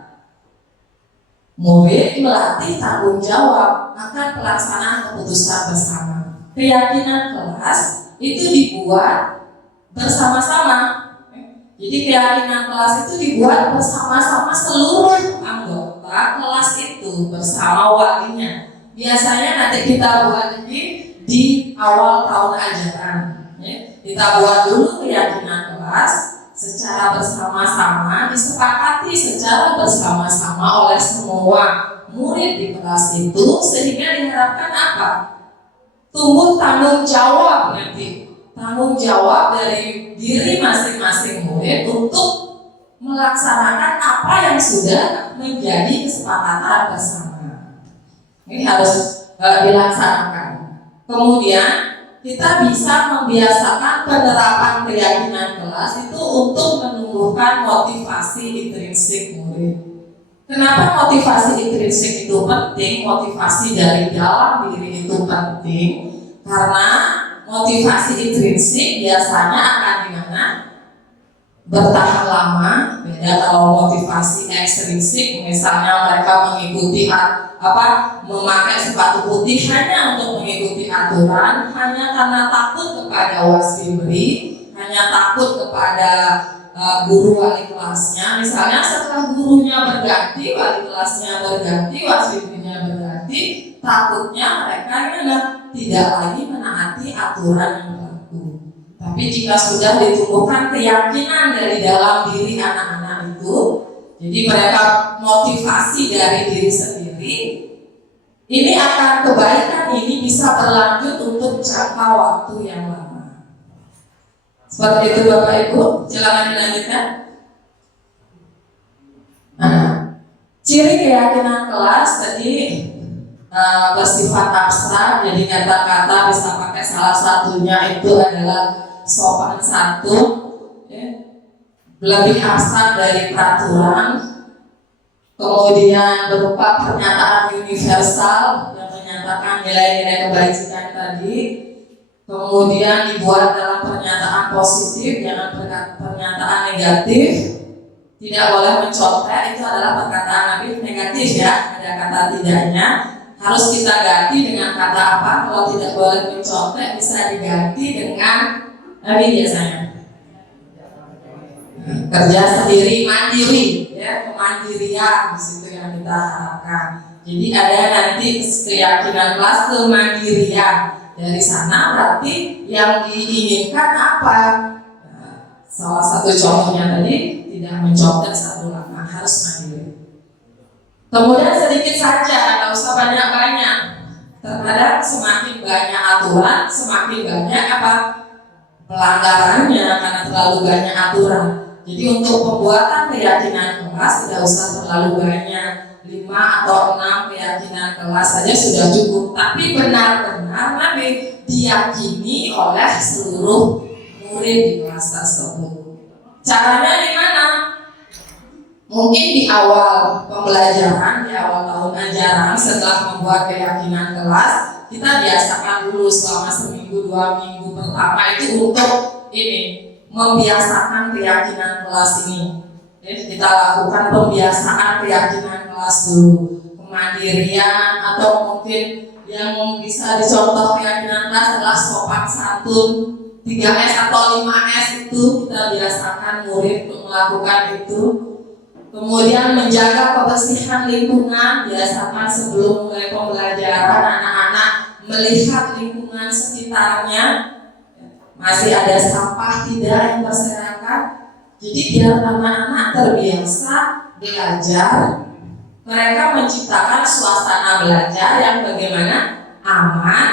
Murid melatih tanggung jawab akan pelaksanaan keputusan bersama. keyakinan kelas itu dibuat bersama-sama. Jadi keyakinan kelas itu dibuat bersama-sama seluruh anggota kelas itu bersama walinya. Biasanya nanti kita buat di awal tahun ajaran. Kita buat dulu keyakinan kelas secara bersama-sama, disepakati secara bersama-sama oleh semua murid di kelas itu, sehingga diharapkan apa? Tumbuh tanggung jawab nanti. Tanggung jawab dari diri masing-masing murid untuk melaksanakan apa yang sudah menjadi kesepakatan bersama. Ini harus dilaksanakan. Kemudian kita bisa membiasakan penerapan keyakinan kelas itu untuk menumbuhkan motivasi intrinsik murid. Kenapa motivasi intrinsik itu penting? Motivasi dari dalam diri itu penting karena motivasi intrinsik biasanya akan gimana? Bertahan lama. Beda kalau motivasi ekstrinsik, misalnya mereka mengikuti memakai sepatu putih hanya untuk mengikuti aturan, hanya karena takut kepada wasibri, hanya takut kepada guru wali kelasnya. Misalnya setelah gurunya berganti, wali kelasnya berganti, wasibrinya berganti, takutnya mereka tidak lagi menaati aturan yang berlaku. Tapi jika sudah ditumbuhkan keyakinan dari dalam diri anak-anak itu, jadi mereka motivasi dari diri sendiri, ini akan kebaikan ini bisa berlanjut untuk jangka waktu yang lama. Seperti itu Bapak Ibu, silakan dilanjutkan. Ciri keyakinan kelas tadi bersifat abstrak, jadi kata-kata bisa pakai salah satunya itu adalah sopan santun, lebih abstrak dari peraturan, kemudian berupa pernyataan universal yang menyatakan nilai-nilai kebajikan tadi, kemudian dibuat dalam pernyataan positif, jangan pernyataan negatif, tidak boleh mencontek, itu adalah perkataan negatif ya, ada kata tidaknya. Harus kita ganti dengan kata apa? Kalau tidak boleh mencontek bisa diganti dengan biasanya kerja sendiri, mandiri, ya, kemandirian di situ yang kita harapkan. Jadi ada nanti keyakinan kelas kemandirian. Dari sana berarti yang diinginkan apa? Salah satu contohnya tadi tidak mencontek satu langkah, harus mandiri. Kemudian sedikit saja, nggak usah banyak-banyak. Terkadang semakin banyak aturan, semakin banyak pelanggarannya karena terlalu banyak aturan. Jadi untuk pembuatan keyakinan kelas tidak usah terlalu banyak, 5 atau 6 keyakinan kelas saja sudah cukup. Tapi benar-benar nanti diyakini oleh seluruh murid di kelas tersebut. Caranya di mana? Mungkin di awal pembelajaran, di awal tahun ajaran, setelah membuat keyakinan kelas, kita biasakan dulu selama seminggu 2 minggu pertama itu untuk membiasakan keyakinan kelas ini. Kita lakukan pembiasaan keyakinan kelas dulu, kemandirian, atau mungkin yang bisa dicontoh keyakinan kelas adalah sopan santun, 3S atau 5S itu kita biasakan murid untuk melakukan itu. Kemudian menjaga kebersihan lingkungan, biasakan sebelum mulai pembelajaran anak-anak melihat lingkungan sekitarnya, masih ada sampah tidak yang berserakan. Jadi biar anak-anak terbiasa belajar, mereka menciptakan suasana belajar yang bagaimana? Aman,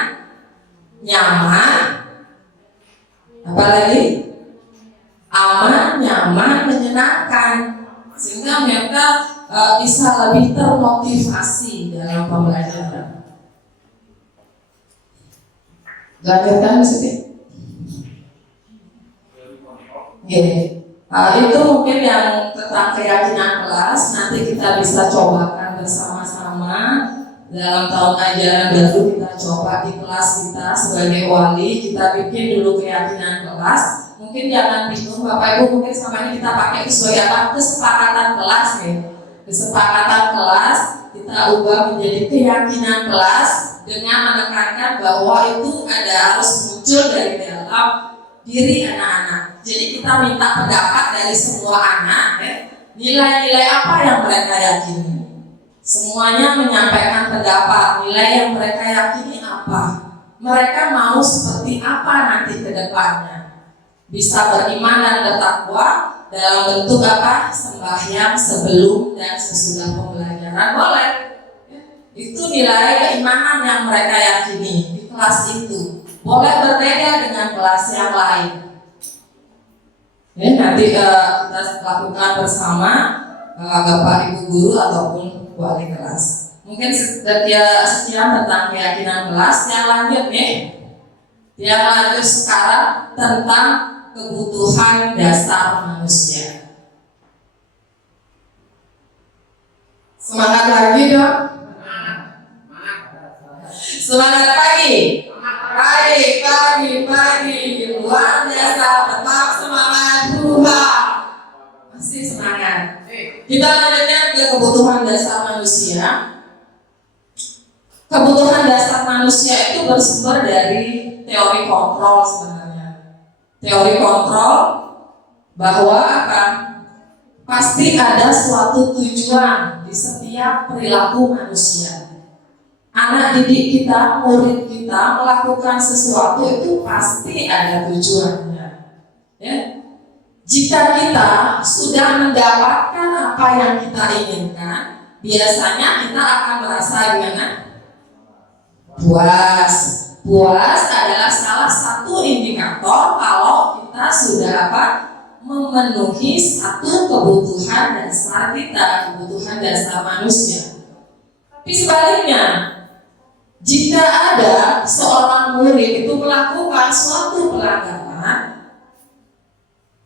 nyaman, apalagi aman, nyaman, menyenangkan, sehingga mereka bisa lebih termotivasi dalam pembelajaran. Lanjutkan Siti. Itu mungkin yang tentang keyakinan kelas. Nanti kita bisa cobakan bersama-sama dalam tahun ajaran baru. Kita coba di kelas kita sebagai wali, kita bikin dulu keyakinan kelas. Mungkin jangan bingung Bapak Ibu, mungkin sama ini kita pakai sesuai apa? Kesepakatan kelas ya. Kesepakatan kelas kita ubah menjadi keyakinan kelas. dengan menekankan bahwa itu harus muncul dari dalam diri anak-anak. Jadi kita minta pendapat dari semua anak, nilai-nilai apa yang mereka yakini. Semuanya menyampaikan pendapat, nilai yang mereka yakini apa. Mereka mau seperti apa nanti ke depannya. Bisa beriman dan bertakwa dalam bentuk apa? Sembahyang sebelum dan sesudah pembelajaran, boleh. Itu nilai keimanan yang mereka yakini di kelas itu. Boleh berbeda dengan kelas yang lain. Nanti kita lakukan bersama Bapak Ibu guru ataupun wali kelas. Mungkin sekian tentang keyakinan kelas. Yang lanjut nih. Yang lanjut sekarang tentang kebutuhan dasar manusia. Semangat lagi dong. Semangat pagi. Pagi. Luar biasa, tetap semangat berubah. Masih semangat. Kita lanjutkan ke kebutuhan dasar manusia. Kebutuhan dasar manusia itu bersumber dari teori kontrol sebenarnya. Teori kontrol bahwa apa? Pasti ada suatu tujuan di setiap perilaku manusia. Anak didik kita, murid kita melakukan sesuatu itu pasti ada tujuannya. Ya. Jika kita sudah mendapatkan apa yang kita inginkan, biasanya kita akan merasa gimana? Puas. Puas adalah salah satu indikator kalau kita sudah apa? Memenuhi satu kebutuhan dasar kita, kebutuhan dasar manusia. Tapi sebaliknya, jika ada seorang murid itu melakukan suatu pelanggaran,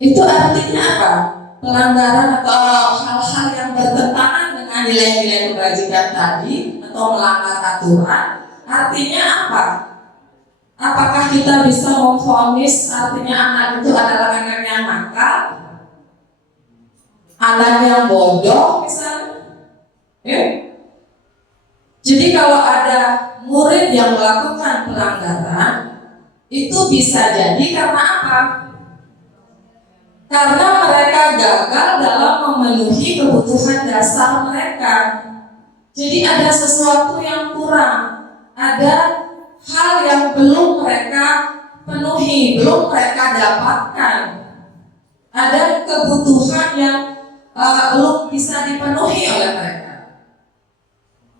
itu artinya apa? Pelanggaran atau hal-hal yang bertentangan dengan nilai-nilai kebajikan tadi atau melanggar aturan, artinya apa? Apakah kita bisa memvonis artinya anak itu adalah anak yang nakal, anak yang bodoh misalnya? Jadi kalau ada murid yang melakukan pelanggaran, itu bisa jadi karena apa? Karena mereka gagal dalam memenuhi kebutuhan dasar mereka. Jadi ada sesuatu yang kurang, ada hal yang belum mereka penuhi, belum mereka dapatkan. Ada kebutuhan yang belum bisa dipenuhi oleh mereka.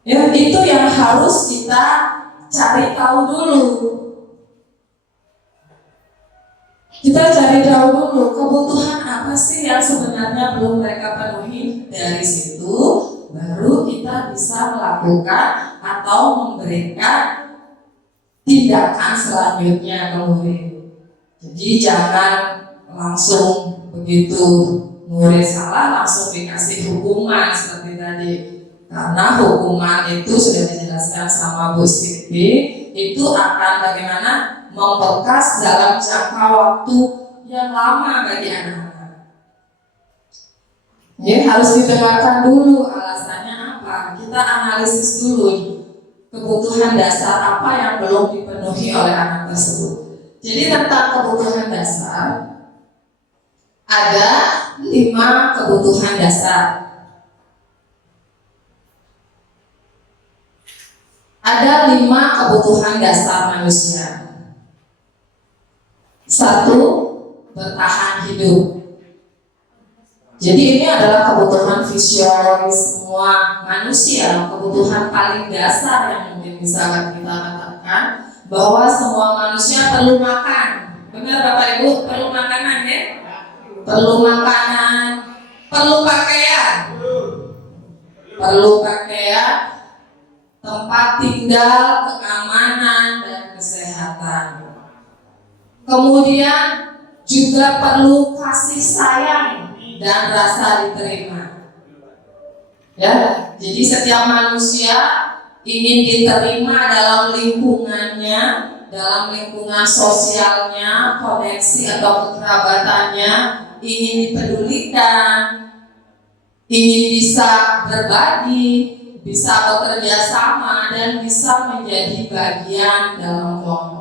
Ya, itu yang harus kita cari tahu dulu. Kita cari tahu dulu kebutuhan apa sih yang sebenarnya belum mereka penuhi. Dari situ baru kita bisa melakukan atau memberikan tindakan selanjutnya ke murid. Jadi jangan langsung begitu murid salah langsung dikasih hukuman seperti tadi. Karena hukuman itu sudah dijelaskan sama Bu Siti, itu akan bagaimana membekas dalam jangka waktu yang lama bagi anak-anak. Jadi harus didengarkan dulu alasannya apa. Kita analisis dulu kebutuhan dasar apa yang belum dipenuhi oleh anak tersebut. Jadi tentang kebutuhan dasar ada 5 kebutuhan dasar. Ada 5 kebutuhan dasar manusia. 1, bertahan hidup. Jadi ini adalah kebutuhan fisiologis semua manusia, kebutuhan paling dasar yang mungkin bisa kita katakan bahwa semua manusia perlu makan. Benar Bapak Ibu, perlu makanan ya? Perlu makanan, perlu pakaian. Perlu pakaian, tempat tinggal, keamanan, dan kesehatan. Kemudian juga perlu kasih sayang dan rasa diterima. Ya, jadi setiap manusia ingin diterima dalam lingkungannya, dalam lingkungan sosialnya, koneksi atau kekerabatannya, ingin dipedulikan, ingin bisa berbagi, bisa bekerja sama dan bisa menjadi bagian dalam kelompok.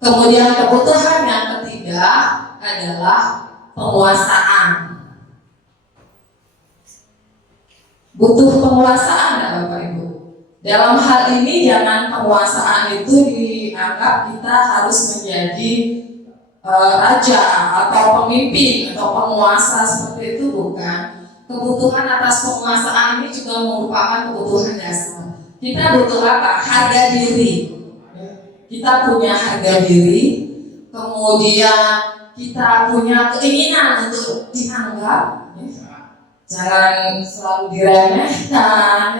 Kemudian kebutuhan yang ketiga adalah penguasaan. Butuh penguasaan nggak Bapak Ibu? Dalam hal ini jangan penguasaan itu dianggap kita harus menjadi raja atau pemimpin atau penguasa, seperti itu bukan. Kebutuhan atas penguasaan ini juga merupakan kebutuhan dasar. Kita butuh apa? Harga diri. Kita punya harga diri, kemudian kita punya keinginan untuk dianggap, jangan selalu diremehkan.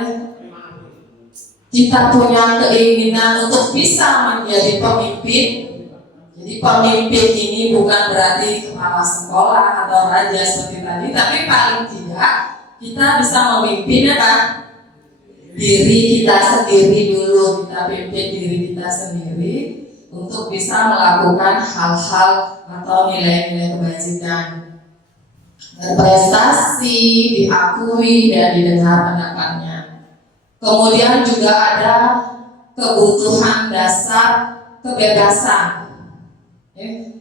Kita punya keinginan untuk bisa menjadi pemimpin. Jadi pemimpin ini bukan berarti kepala sekolah atau raja seperti tadi, tapi paling tidak kita bisa memimpin apa? Diri kita sendiri dulu. Kita pimpin diri kita sendiri untuk bisa melakukan hal-hal atau nilai-nilai kebajikan. Berprestasi, diakui dan didengar pendapatnya. Kemudian juga ada kebutuhan dasar kebebasan.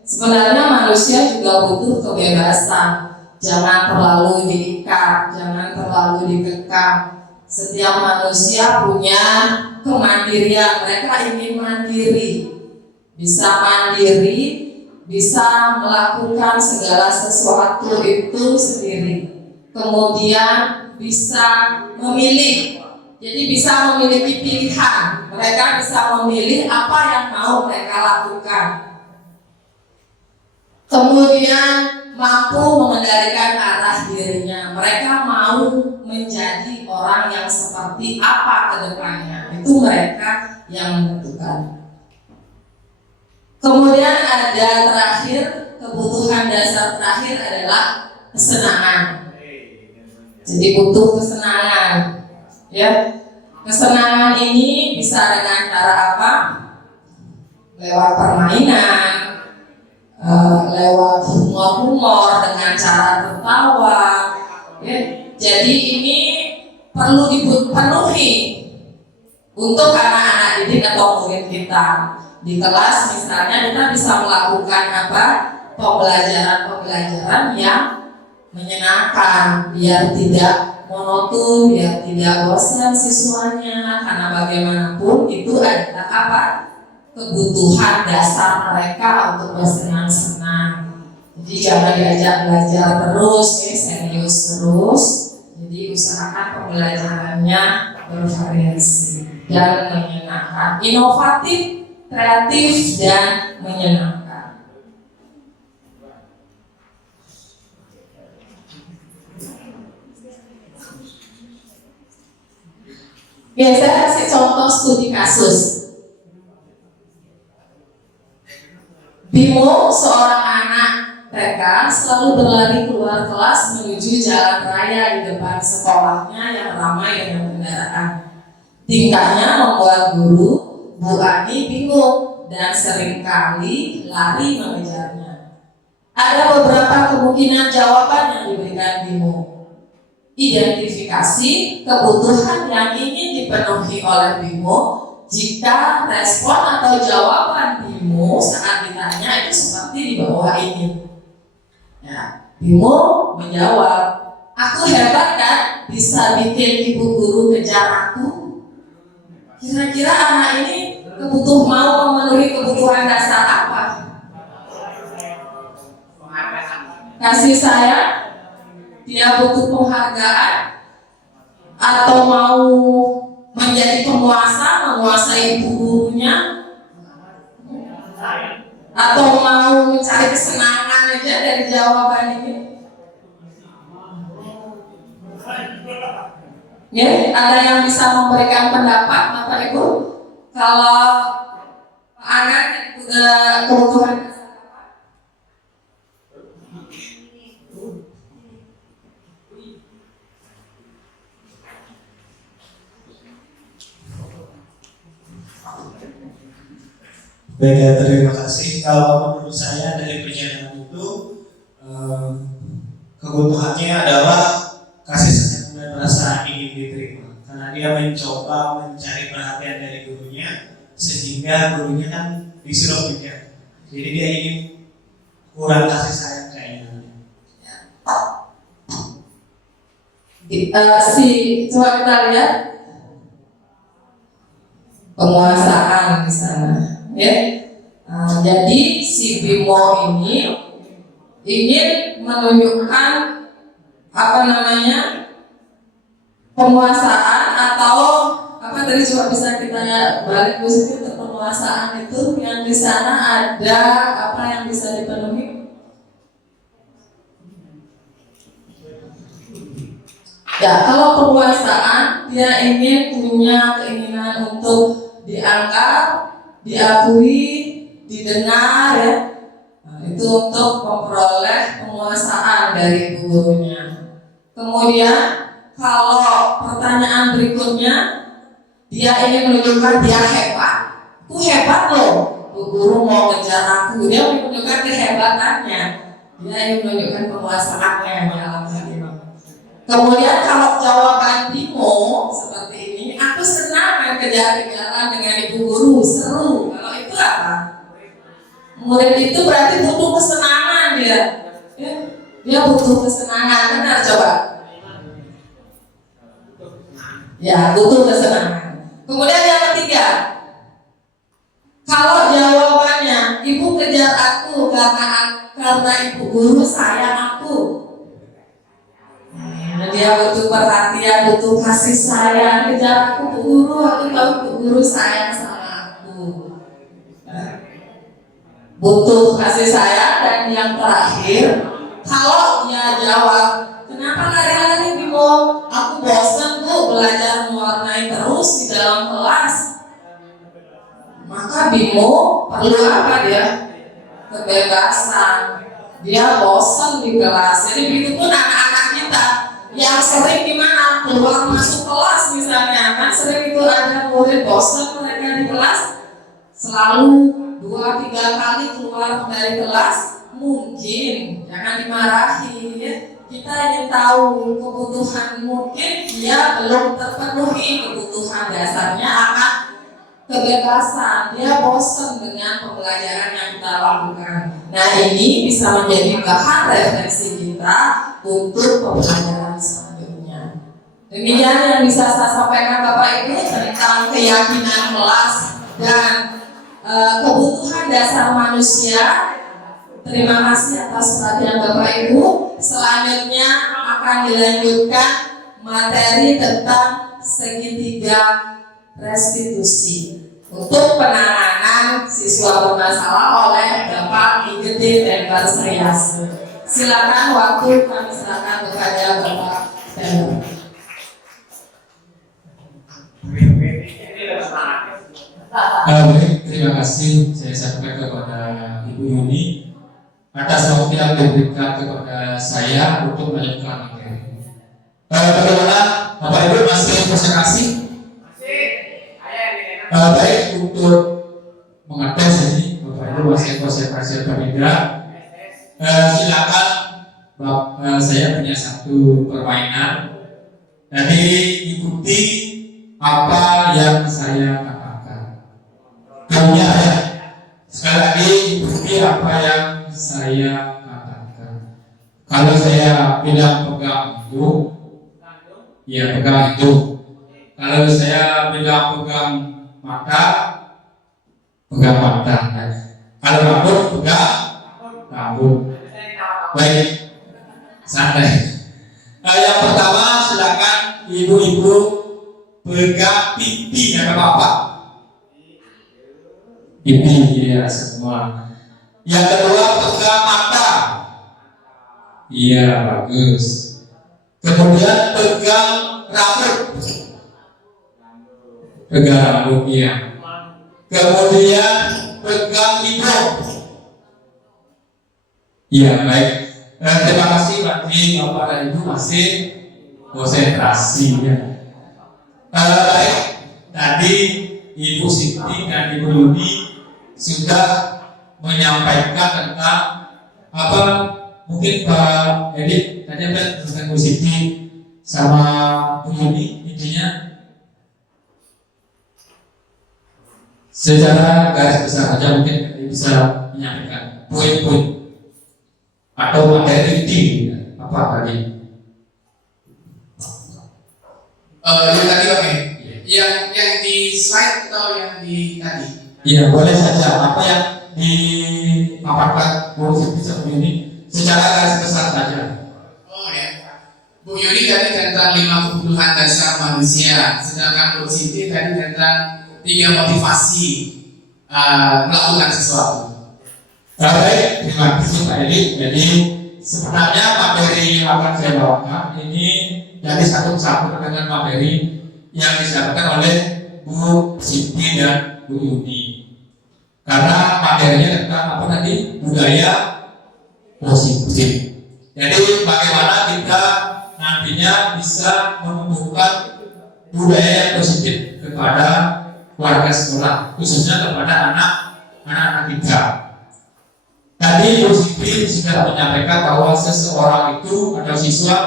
Sebenarnya manusia juga butuh kebebasan. Jangan terlalu diikat, jangan terlalu dikekang. Setiap manusia punya kemandirian. Mereka ingin mandiri, bisa mandiri, bisa melakukan segala sesuatu itu sendiri. Kemudian bisa memilih. Jadi bisa memiliki pilihan. Mereka bisa memilih apa yang mau mereka lakukan. Kemudian mampu mengendalikan arah dirinya. Mereka mau menjadi orang yang seperti apa ke depannya. Itu mereka yang menentukan. Kemudian ada terakhir, kebutuhan dasar terakhir adalah kesenangan. Jadi butuh kesenangan. Ya, kesenangan ini bisa dengan cara apa? Lewat permainan, lewat humor-humor, dengan cara tertawa. Ya, jadi ini perlu dipenuhi untuk anak-anak didik atau murid kita. Di kelas misalnya kita bisa melakukan apa? Pembelajaran yang menyenangkan, biar tidak monoton, biar tidak bosan siswanya, karena bagaimanapun itu adalah apa? Kebutuhan dasar mereka untuk bersenang-senang. Jadi jangan diajak belajar terus, serius terus. Jadi usahakan pembelajarannya bervariasi dan menyenangkan, inovatif, kreatif dan menyenangkan. Oke, saya kasih contoh studi kasus. Bimo, seorang anak TK, selalu berlari keluar kelas menuju jalan raya di depan sekolahnya yang ramai dengan kendaraan. Tingkahnya membuat guru, Bu Ani, bingung dan seringkali lari mengejarnya. Ada beberapa kemungkinan jawaban yang diberikan Bimo. Identifikasi kebutuhan yang ingin dipenuhi oleh Bimo jika respon atau jawaban Bimo saat ditanya itu seperti di bawah ini. Ya, Bimo menjawab, aku hebat kan, bisa bikin ibu guru kejar aku. Kira-kira anak ini mau memenuhi kebutuhan dasar apa? Kasih sayang? Dia butuh penghargaan atau mau menjadi penguasa, menguasai ibu gurunya, atau mau mencari kesenangan aja dari jawaban ini? Ya, ada yang bisa memberikan pendapat, Bapak Ibu? Kalau anak kebutuhan baik, terima kasih. Kalau menurut saya dari perjalanan itu kebutuhannya adalah kasih sayang dan rasa ingin diterima. mencoba mencari perhatian dari gurunya, sehingga gurunya kan disuruh pikir. Jadi dia ingin kurang kasih sayang kayaknya. Coba kita lihat penguasaan di sana, ya. Jadi si Bimo ini ingin menunjukkan penguasaan atau tadi coba bisa kita balik positif untuk penguasaan itu yang di sana ada apa yang bisa dipenuhi? Ya, kalau penguasaan dia ingin punya keinginan untuk dianggap, diakui, didengar, ya. Nah, itu untuk memperoleh penguasaan dari gurunya. Kemudian kalau pertanyaan berikutnya dia ingin menunjukkan dia hebat. Aku hebat loh, Bu guru mau ngejar aku. Dia menunjukkan kehebatannya. Dia ingin menunjukkan penguasaannya dalam hal ini. Kemudian kalau jawaban Bimo seperti ini, aku senang main kejar-kejaran dengan ibu guru, seru. Kalau itu apa? Murid itu berarti butuh kesenangan dia. Dia butuh kesenangan, benar coba? Ya, butuh kesenangan. Kemudian yang ketiga, kalau jawabannya ibu kejar aku karena ibu guru sayang aku. Dia butuh perhatian, butuh kasih sayang. Kejar aku Bu guru, aku tahu Bu guru sayang sama aku. Butuh kasih sayang. Dan yang terakhir, kalau dia jawab, kenapa hari-hari Bimo? Aku bosan Bu belajar mewarnai terus di dalam kelas. Maka Bimo perlu apa dia? Kebebasan. Dia bosan di kelas. Jadi begitu pun anak-anak kita yang sering gimana keluar masuk kelas misalnya, kan sering itu ada murid bosan mereka di kelas, selalu 2-3 kali keluar dari kelas. Mungkin jangan dimarahi, ya. Kita ingin tahu kebutuhan, mungkin dia belum terpenuhi kebutuhan dasarnya akan kebebasan, dia bosan dengan pembelajaran yang kita lakukan. Nah, ini bisa menjadi bahan refleksi kita untuk pembelajaran selanjutnya. Demikian yang bisa saya sampaikan Bapak Ibu tentang keyakinan kelas dan kebutuhan dasar manusia. Terima kasih atas perhatian Bapak Ibu. Selanjutnya akan dilanjutkan materi tentang segitiga restitusi untuk penanganan siswa bermasalah oleh Bapak Igede Tembar Srias. Silakan, waktu kami silakan kepada Bapak Tembar. Baik, terima kasih. Saya sampaikan kepada Ibu Yuni atas waktu yang diberikan kepada saya untuk melanjutkan materi. Bagaimana Bapak Ibu masih konsentrasi? Baik, untuk mengetes ini Bapak Ibu masih konsentrasi atau tidak? Silakan. Saya punya satu permainan. Jadi ikuti apa yang saya katakan. Punya ya. Sekali lagi ikuti apa yang saya katakan. Kalau saya bilang pegang itu, ya pegang itu. Kalau saya bilang pegang mata, pegang mata. Kalau rambut, pegang rambut. Baik, santai. Yang pertama silakan ibu-ibu pegang pipi ya Bapak. Pipi ya semua. Yang kedua pegang mata. Iya bagus. Kemudian pegang rambut. Pegang rambut ya. Kemudian pegang hidung. Iya baik. Terima kasih berarti Bapak dan Ibu masih konsentrasi ya. Baik. Tadi Ibu Siti dan Ibu Yuni sudah menyampaikan tentang apa, mungkin Pak Edi tadi apa tentang Bu Siti sama Bu Yuni intinya secara garis besar saja mungkin bisa menyampaikan poin-poin atau materi inti apa tadi? Yang tadi oke. Yang di slide atau yang di tadi? Iya, boleh saja. Apa yang dipaparkan Bu Siti sebelum ini secara garis besar saja. Oh ya. Bu Yuni tadi tentang 5 kebutuhan dasar manusia, sedangkan Bu Siti tadi tentang 3 motivasi melakukan sesuatu. Baik, terima kasih Pak Eli. Jadi sebenarnya materi yang akan saya bawakan ini jadi satu-satu dengan materi yang disampaikan oleh Bu Siti dan Bu Yuni. Karena materinya tentang apa tadi? Budaya positif. Jadi bagaimana kita nantinya bisa menumbuhkan budaya yang positif kepada warga sekolah, khususnya kepada anak-anak kita. Tadi Bu Siti sudah menyampaikan bahwa seseorang itu atau siswa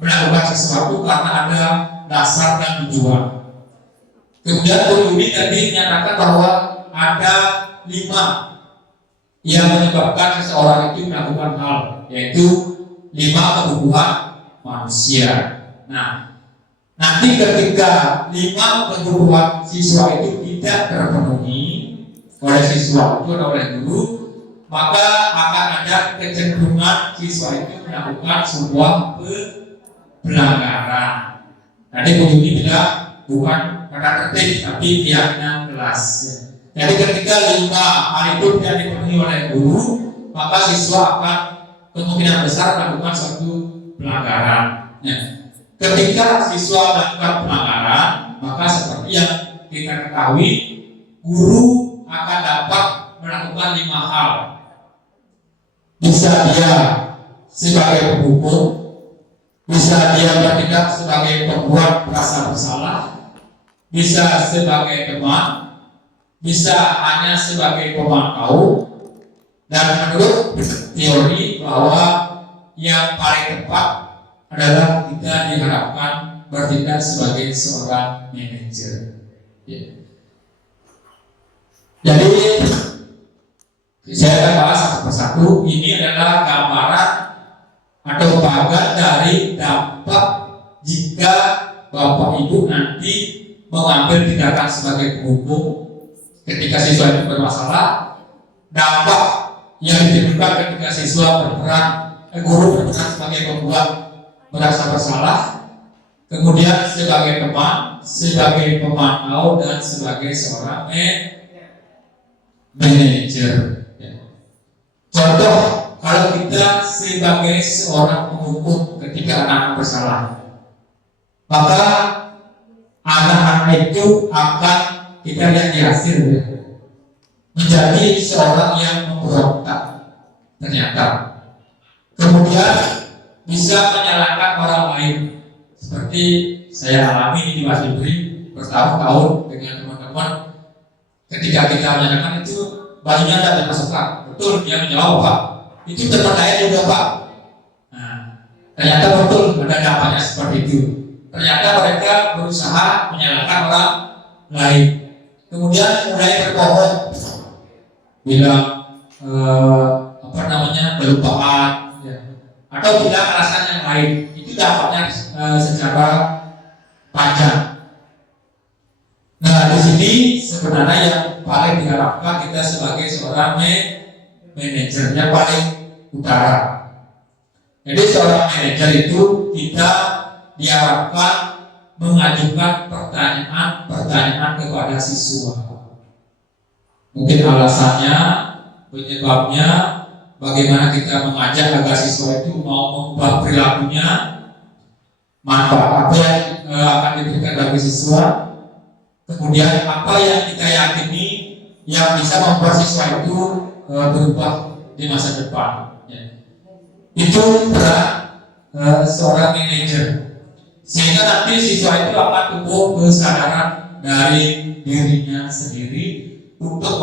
melakukan sesuatu karena ada dasar dan tujuan. Kemudian Bu Yuni tadi menyatakan bahwa ada 5 yang menyebabkan seseorang itu melakukan hal, yaitu 5 kebutuhan manusia. Nah, nanti ketika 5 kebutuhan siswa itu tidak terpenuhi oleh siswa itu atau oleh guru, maka akan ada kecenderungan siswa itu melakukan sebuah pelanggaran. Tadi Bu Yuni bilang bukan kata tertib tapi keyakinan kelas. Jadi ketika 5 hal itu tidak dipenuhi oleh guru, maka siswa akan kemungkinan besar melakukan suatu pelanggaran. Nah, ketika siswa melakukan pelanggaran, maka seperti yang kita ketahui, guru akan dapat melakukan 5 hal. Bisa dia sebagai penghukum, bisa dia bertindak sebagai pembuat merasa bersalah, bisa sebagai teman, bisa hanya sebagai pemantau, dan menurut teori bahwa yang paling tepat adalah kita diharapkan bertindak sebagai seorang manajer. Ya. Jadi saya akan bahas satu persatu. Ini adalah gambaran atau bagian dari dampak jika Bapak Ibu nanti mengambil tindakan sebagai penghukum ketika siswa itu bermasalah. Dampak yang ditimbulkan ketika siswa berperan, guru berperan sebagai pembuat merasa bersalah, kemudian sebagai teman, sebagai pemantau, dan sebagai seorang manajer. Contoh, kalau kita sebagai seorang penghukum ketika anak bersalah, maka anak-anak itu akan kita lihat di hasil menjadi seorang yang memberontak ternyata, kemudian bisa menyalahkan orang lain seperti saya alami di Mas Ibri bertahun-tahun dengan teman-teman. Ketika kita menyatakan itu bajunya tidak dimasukkan, betul dia menjawab Pak, itu terpercaya juga Pak. Nah, ternyata betul ada dampaknya seperti itu. Ternyata mereka berusaha menyalahkan orang lain, kemudian mulai berbohong, bilang kelupaan, ya, atau bilang alasan yang lain. Itu dampaknya secara panjang. Nah, di sini sebenarnya yang paling diharapkan kita sebagai seorang manajernya paling utara. Jadi seorang manajer itu kita diharapkan mengajukan pertanyaan kepada siswa. Mungkin alasannya, penyebabnya, bagaimana kita mengajak agar siswa itu mau mengubah perilakunya, manfaat apa yang akan diberikan bagi siswa, kemudian apa yang kita yakini yang bisa membuat siswa itu berubah di masa depan. Ya. Itu peran seorang manajer, sehingga nanti siswa itu akan tumbuh kesadaran dari dirinya sendiri untuk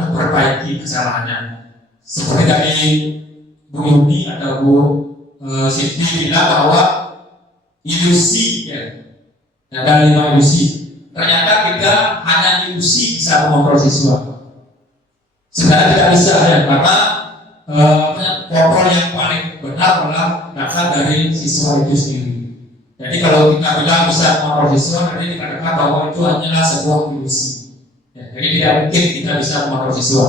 memperbaiki kesalahannya. Seperti dari Bu Yuni atau Bu Siti bilang bahwa ilusi, ya, ada 5 ilusi. Ternyata kita hanya ilusi bisa mengontrol siswa. Sebenarnya tidak bisa ya, karena kontrol yang paling benar adalah data dari siswa itu sendiri. Jadi kalau kita bilang bisa mengontrol siswa, nanti dikatakan bahwa itu hanyalah sebuah ilusi. Ya, jadi tidak mungkin kita bisa mengontrol siswa.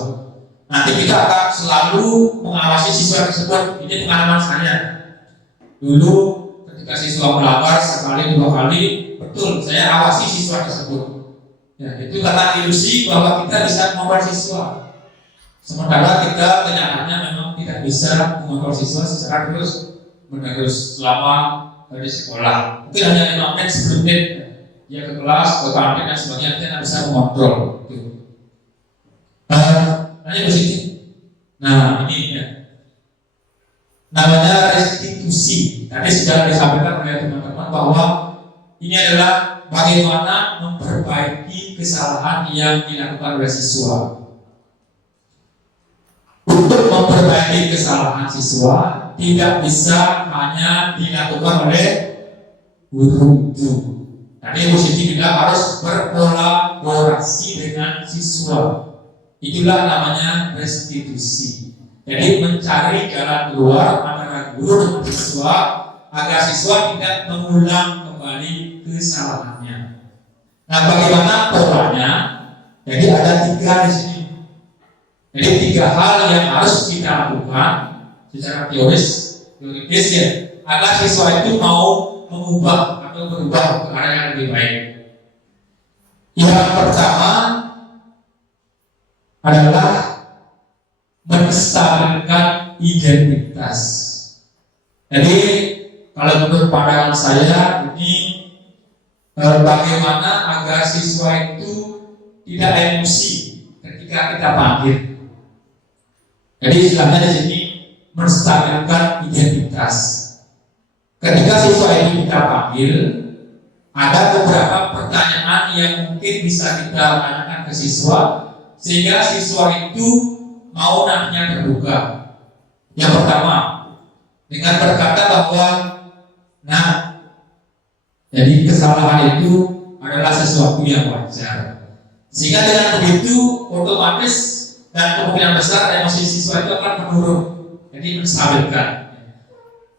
Nanti kita akan selalu mengawasi siswa tersebut. Ini pengalaman saya. Dulu ketika siswa melanggar sekali dua kali, betul saya awasi siswa tersebut. Ya, itu karena ilusi bahwa kita bisa mengontrol siswa. Sementara kita kenyataannya memang tidak bisa mengontrol siswa secara terus menerus selama di sekolah. Mungkin hanya 5 menit, 10 menit dia ke kelas, ke kantin dan sebagainya, kita tidak bisa mengontrol. Nanya positif. Nah ini ya, namanya restitusi. Tadi sudah disampaikan oleh teman-teman bahwa ini adalah bagaimana memperbaiki kesalahan yang dilakukan oleh siswa. Untuk memperbaiki kesalahan siswa tidak bisa hanya dilakukan oleh guru itu. Tadi Ibu Siti bilang harus berkolaborasi dengan siswa. Itulah namanya restitusi. Jadi mencari jalan keluar antara guru dan siswa agar siswa tidak mengulang kembali kesalahannya. Nah, bagaimana polanya? Jadi ada 3 di sini. Jadi 3 hal yang harus kita lakukan secara teoritis ya, agar siswa itu mau mengubah atau berubah ke arah yang lebih baik. Yang pertama adalah menstabilkan identitas. Jadi kalau menurut pandangan saya ini bagaimana agar siswa itu tidak emosi ketika kita panggil. Jadi istilahnya di sini menstabilkan identitas. Ketika siswa itu kita panggil, ada beberapa pertanyaan yang mungkin bisa kita tanyakan ke siswa sehingga siswa itu mau nantinya terbuka. Yang pertama, dengan berkata bahwa, nah, jadi kesalahan itu adalah sesuatu yang wajar. Sehingga dengan begitu otomatis dan kemungkinan besar emosi siswa itu akan menurun, jadi menstabilkan.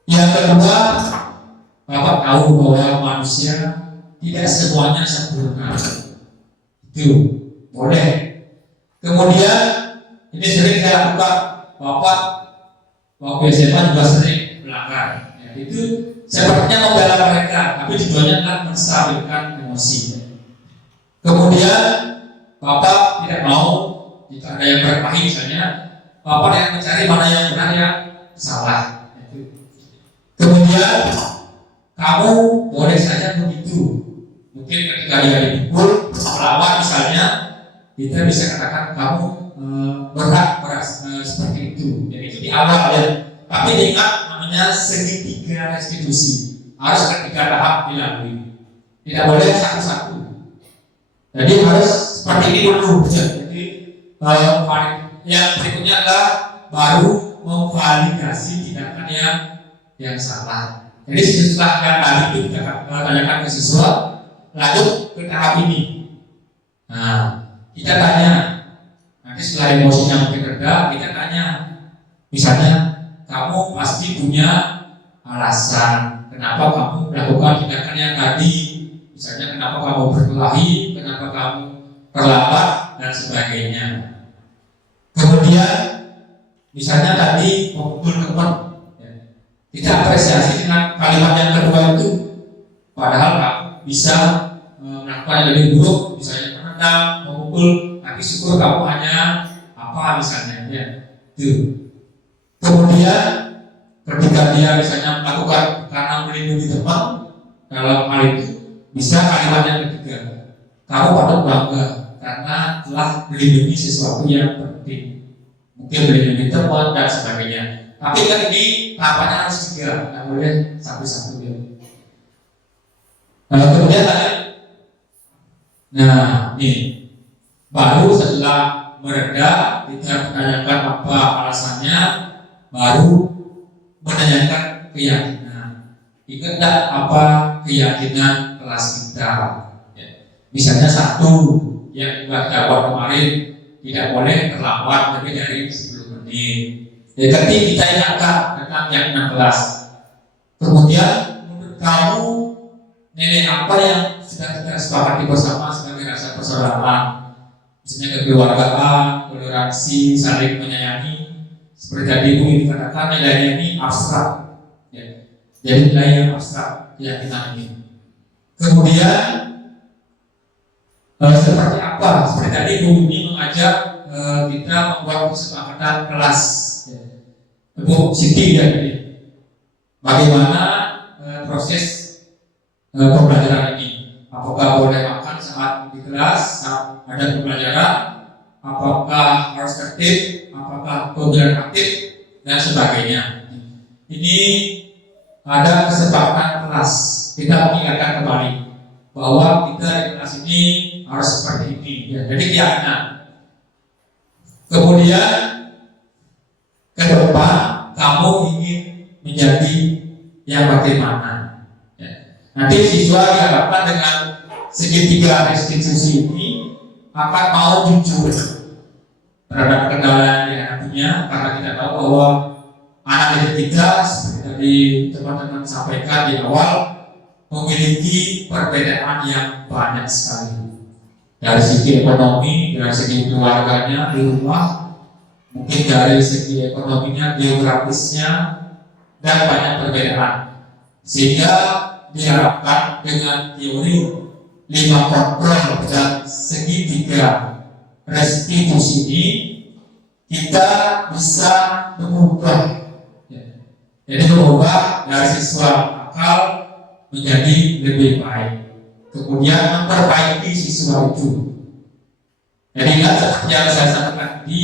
Yang kedua, Bapak tahu bahwa manusia tidak semuanya sempurna, itu boleh. Kemudian ini sering saya lakukan, Bapak waktu SMA juga sering melanggar. Ya, itu sepertinya membela mereka, tapi tujuannya adalah menstabilkan emosi. Kemudian Bapak tidak mau jika ada yang berkelahi misalnya, Bapak yang mencari mana yang benar yang salah. Kemudian kamu boleh saja begitu. Mungkin ketika dia dipukul, melawan misalnya, kita bisa katakan kamu berhak seperti itu. Jadi itu di awal ya. Tapi ingat namanya segitiga restitusi. Harus ketiga tahap dilalui. Tidak boleh satu-satu. Jadi harus seperti ini dulu. Jadi yang berikutnya adalah baru memvalidasi tindakan yang salah. Jadi setelah yang tadi itu kita tanyakan ke siswa, lanjut ke tahap ini. Nah, kita tanya. Nanti setelah emosinya mungkin reda, kita tanya. Misalnya, kamu pasti punya alasan kenapa kamu melakukan tindakan yang tadi. Misalnya, kenapa kamu berkelahi, kenapa kamu terlambat dan sebagainya. Kemudian misalnya tadi memukul teman, kita apresiasi dengan kalimat yang kedua itu, padahal kamu bisa melakukan yang lebih buruk, misalnya menendang, memukul, tapi syukur kamu hanya apa misalnya ya. Itu. Kemudian ketika dia misalnya melakukan karena melindungi teman, dalam hal itu bisa kalimat yang ketiga, kamu patut bangga karena telah melindungi sesuatu yang penting, mungkin melindungi teman dan sebagainya. Tapi kan ini tahapannya harus 3, nggak boleh satu-satu ya. Kemudian tadi, nah ini baru setelah mereda kita menanyakan apa alasannya, baru menanyakan keyakinan. Ingat apa keyakinan kelas kita? Ya. Misalnya 1, yang juga dapat kemarin tidak boleh terlambat lebih dari 10 menit. Jadi kita ingatkan tentang yang 16. Kemudian menurut kamu nilai apa yang sudah kita sepakati bersama sebagai rasa persaudaraan? Misalnya kekeluargaan, toleransi, saling menyayangi. Seperti tadi Ibu ini katakan nilainya ini abstrak, ya. Jadi nilai yang abstrak keyakinan ini. Kemudian seperti apa? Seperti tadi Ibu ini mengajak kita membuat kesepakatan kelas, ya. Bu Siti ya, bagaimana proses pembelajaran ini? Apakah boleh makan saat di kelas, saat ada pembelajaran? Apakah harus tertib? Apakah pembelajaran aktif dan sebagainya? Ini ada kesepakatan kelas. Kita mengingatkan kembali bahwa kita di kelas ini harus seperti ini. Ya, jadi keyakinan. Kemudian ke depan kamu ingin menjadi yang bagaimana? Ya. Nanti siswa diharapkan dengan segitiga restitusi ini akan mau jujur terhadap kendala yang hatinya, karena kita tahu bahwa anak didik kita seperti tadi teman-teman sampaikan di awal memiliki perbedaan yang banyak sekali dari segi ekonomi, dari segi keluarganya di rumah, mungkin dari segi ekonominya, geografisnya, dan banyak perbedaan, sehingga diharapkan dengan teori 5 kontrol dan segitiga restitusi ini kita bisa mengubah, ya. Jadi mengubah dari siswa akal menjadi lebih baik, kemudian memperbaiki siswa itu. Jadi ingat seperti yang saya sampaikan tadi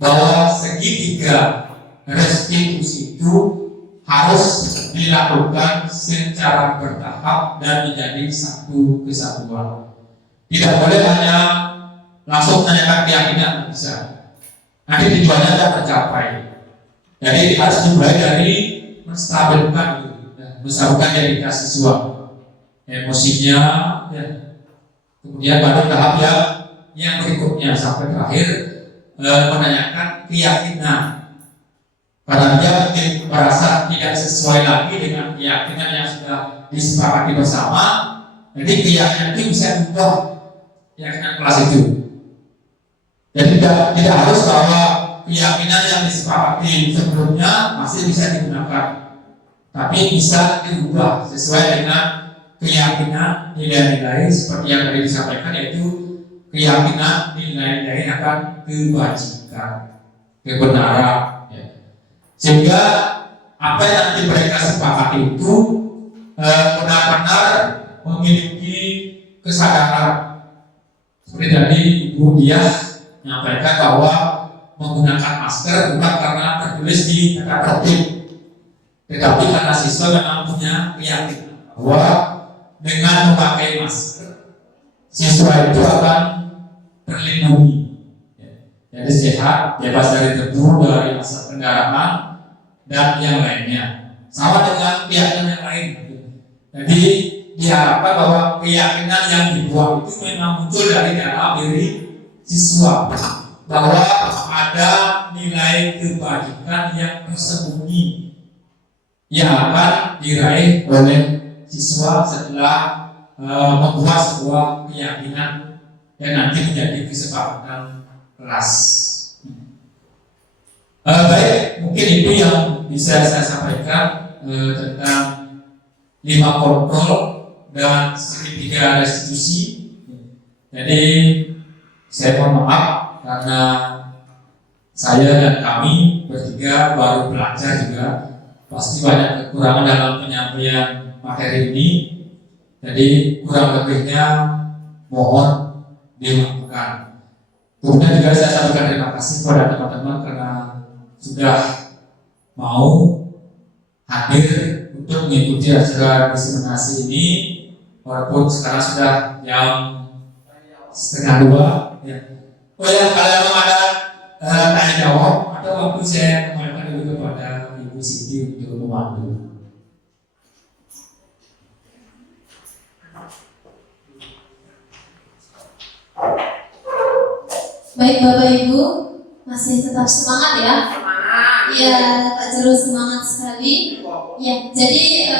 bahwa segitiga restitusi itu harus dilakukan secara bertahap dan menjadi satu kesatuan. Tidak boleh hanya langsung menanyakan keyakinan, bisa. Nanti tujuannya tidak tercapai. Jadi harus dimulai dari menstabilkan identitas siswa, emosinya, ya. Kemudian baru tahap yang berikutnya sampai terakhir menanyakan keyakinan. Karena dia mungkin merasa tidak sesuai lagi dengan keyakinan yang sudah disepakati bersama, jadi keyakinan itu bisa diubah, keyakinan kelas itu. Jadi tidak harus bahwa keyakinan yang disepakati sebelumnya masih bisa digunakan, tapi bisa diubah sesuai dengan keyakinan nilai-nilai seperti yang tadi disampaikan, yaitu keyakinan nilai-nilai akan kebajikan, kebenaran. Sehingga apa yang nanti mereka sepakati itu benar-benar memiliki kesadaran. Seperti tadi Ibu Diah menyampaikan bahwa menggunakan masker bukan karena tertulis di tata tertib, tetapi karena siswa memang punya keyakinan bahwa dengan memakai masker siswa itu akan terlindungi, jadi sehat, bebas dari debu, dari asap kendaraan, dan yang lainnya. Sama dengan keyakinan yang lain. Jadi diharapkan bahwa keyakinan yang dibuat itu memang muncul dari dalam diri siswa, bahwa ada nilai kebajikan yang tersembunyi yang akan diraih oleh siswa setelah membuat sebuah keyakinan yang nanti menjadi kesepakatan kelas. Baik, mungkin itu yang bisa saya sampaikan tentang 5 kontrol dan segitiga restitusi. Jadi saya mohon maaf karena saya dan kami bertiga baru belajar juga, pasti banyak kekurangan dalam penyampaian materi ini. Jadi kurang lebihnya mohon dimaafkan. Kemudian juga saya sampaikan terima kasih kepada teman-teman karena sudah mau hadir untuk mengikuti acara diseminasi ini, walaupun sekarang sudah jam 1:30 ya. Oh ya, kalau memang ada tanya jawab atau waktu saya kembalikan dulu kepada Ibu Siti untuk memandu. Baik Bapak Ibu, masih tetap semangat ya? Iya, Pak Jero semangat sekali. Ya, jadi